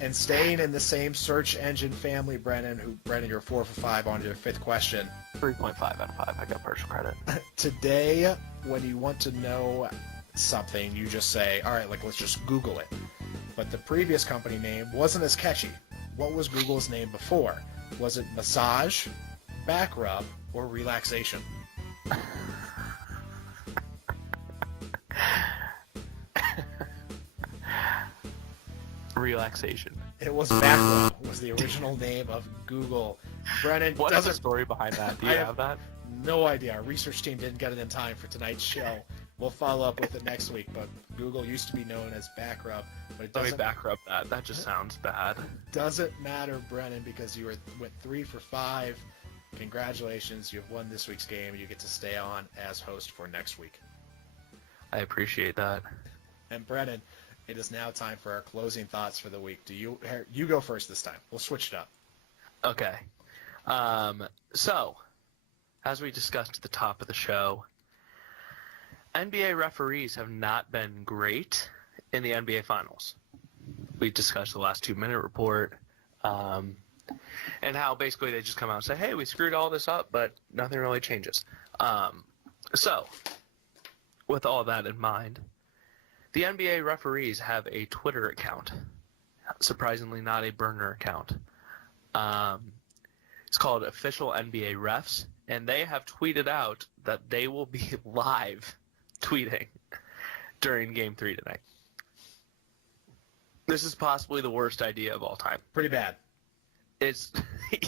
And staying in the same search engine family, Brennan, you're 4 for 5 on to your fifth question. 3.5 out of 5. I got partial credit. Today, when you want to know something, you just say, all right, let's just Google it. But the previous company name wasn't as catchy. What was Google's name before? Was it massage, back rub, or relaxation? Relaxation. It was back rub. Was the original name of Google. Brennan, what's the story behind that? Do you have that? No idea. Our research team didn't get it in time for tonight's show. We'll follow up with it next week. But Google used to be known as back rub. But it doesn't. Let me back rub that. That just sounds bad. Doesn't matter, Brennan, because you went 3 for 5. Congratulations, you've won this week's game. You get to stay on as host for next week. I appreciate that. And Brennan, it is now time for our closing thoughts for the week. You go first this time. We'll switch it up. Okay. So, as we discussed at the top of the show, NBA referees have not been great in the NBA Finals. We discussed the last 2-minute report, and how basically they just come out and say, hey, we screwed all this up, but nothing really changes. So, with all that in mind, the NBA referees have a Twitter account. Surprisingly, not a burner account. It's called Official NBA Refs, and they have tweeted out that they will be live tweeting during Game 3 tonight. This is possibly the worst idea of all time. Pretty bad. It's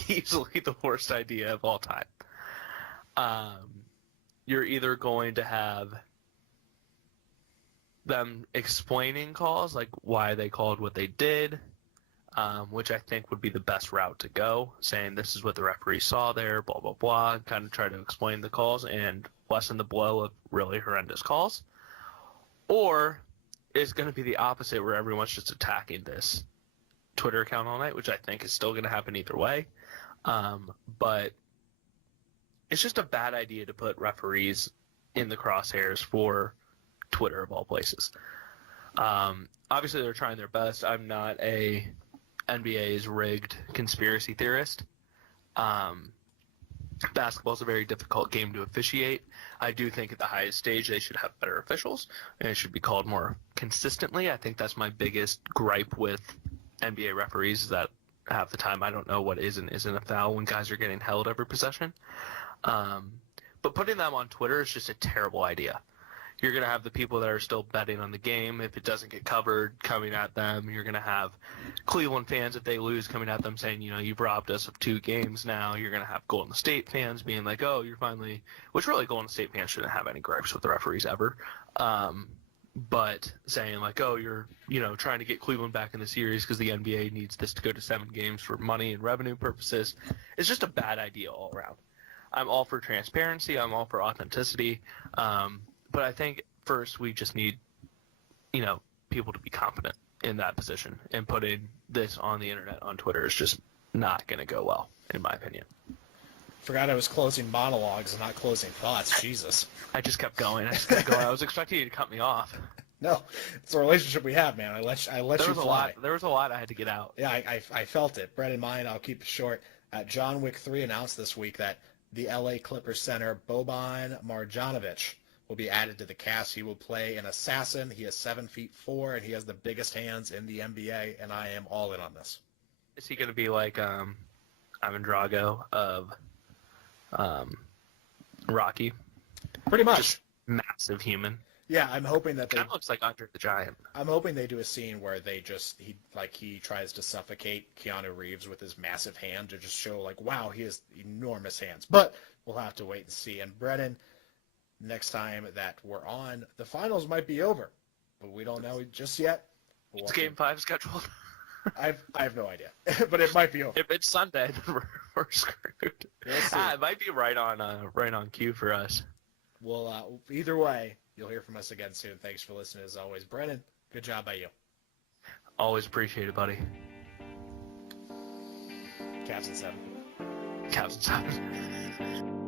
easily the worst idea of all time. You're either going to have them explaining calls, like why they called what they did, which I think would be the best route to go, saying this is what the referee saw there, blah, blah, blah, and kind of try to explain the calls and lessen the blow of really horrendous calls. Or it's going to be the opposite, where everyone's just attacking this Twitter account all night, which I think is still going to happen either way. But it's just a bad idea to put referees in the crosshairs for Twitter of all places. Obviously, they're trying their best. I'm not a NBA's rigged conspiracy theorist. Basketball is a very difficult game to officiate. I do think at the highest stage they should have better officials, and it should be called more consistently. I think that's my biggest gripe with NBA referees, is that half the time I don't know what is and isn't a foul when guys are getting held every possession. But putting them on Twitter is just a terrible idea. You're going to have the people that are still betting on the game. If it doesn't get covered, coming at them. You're going to have Cleveland fans, if they lose, coming at them saying, you've robbed us of 2 games now. You're going to have Golden State fans being like, oh, you're finally – which really Golden State fans shouldn't have any gripes with the referees ever. But saying like, oh, you're, trying to get Cleveland back in the series because the NBA needs this to go to 7 games for money and revenue purposes. It's just a bad idea all around. I'm all for transparency. I'm all for authenticity. But I think first we just need people to be competent in that position, and putting this on the internet, on Twitter, is just not going to go well, in my opinion. Forgot I was closing monologues and not closing thoughts. Jesus. I just kept going. I was expecting you to cut me off. No, it's a relationship we have, man. I let you fly. There was a lot I had to get out. Yeah, I felt it. Brett and mine, I'll keep it short. John Wick 3 announced this week that the LA Clippers center Boban Marjanovic will be added to the cast. He will play an assassin. He is 7'4", and he has the biggest hands in the NBA, and I am all in on this. Is he going to be like Ivan Drago of Rocky? Pretty much. Just massive human. Yeah, I'm hoping that Kind of looks like Andre the Giant. I'm hoping they do a scene where he tries to suffocate Keanu Reeves with his massive hand to just show like, wow, he has enormous hands. But we'll have to wait and see. And Brennan, next time that we're on, the finals might be over, but we don't know just yet. It's Game 5 scheduled. I have no idea, but it might be over. If it's Sunday, then we're screwed. It might be right on cue for us. Well, either way, you'll hear from us again soon. Thanks for listening as always. Brennan, good job by you. Always appreciate it, buddy. Caps and 7. Caps and 7.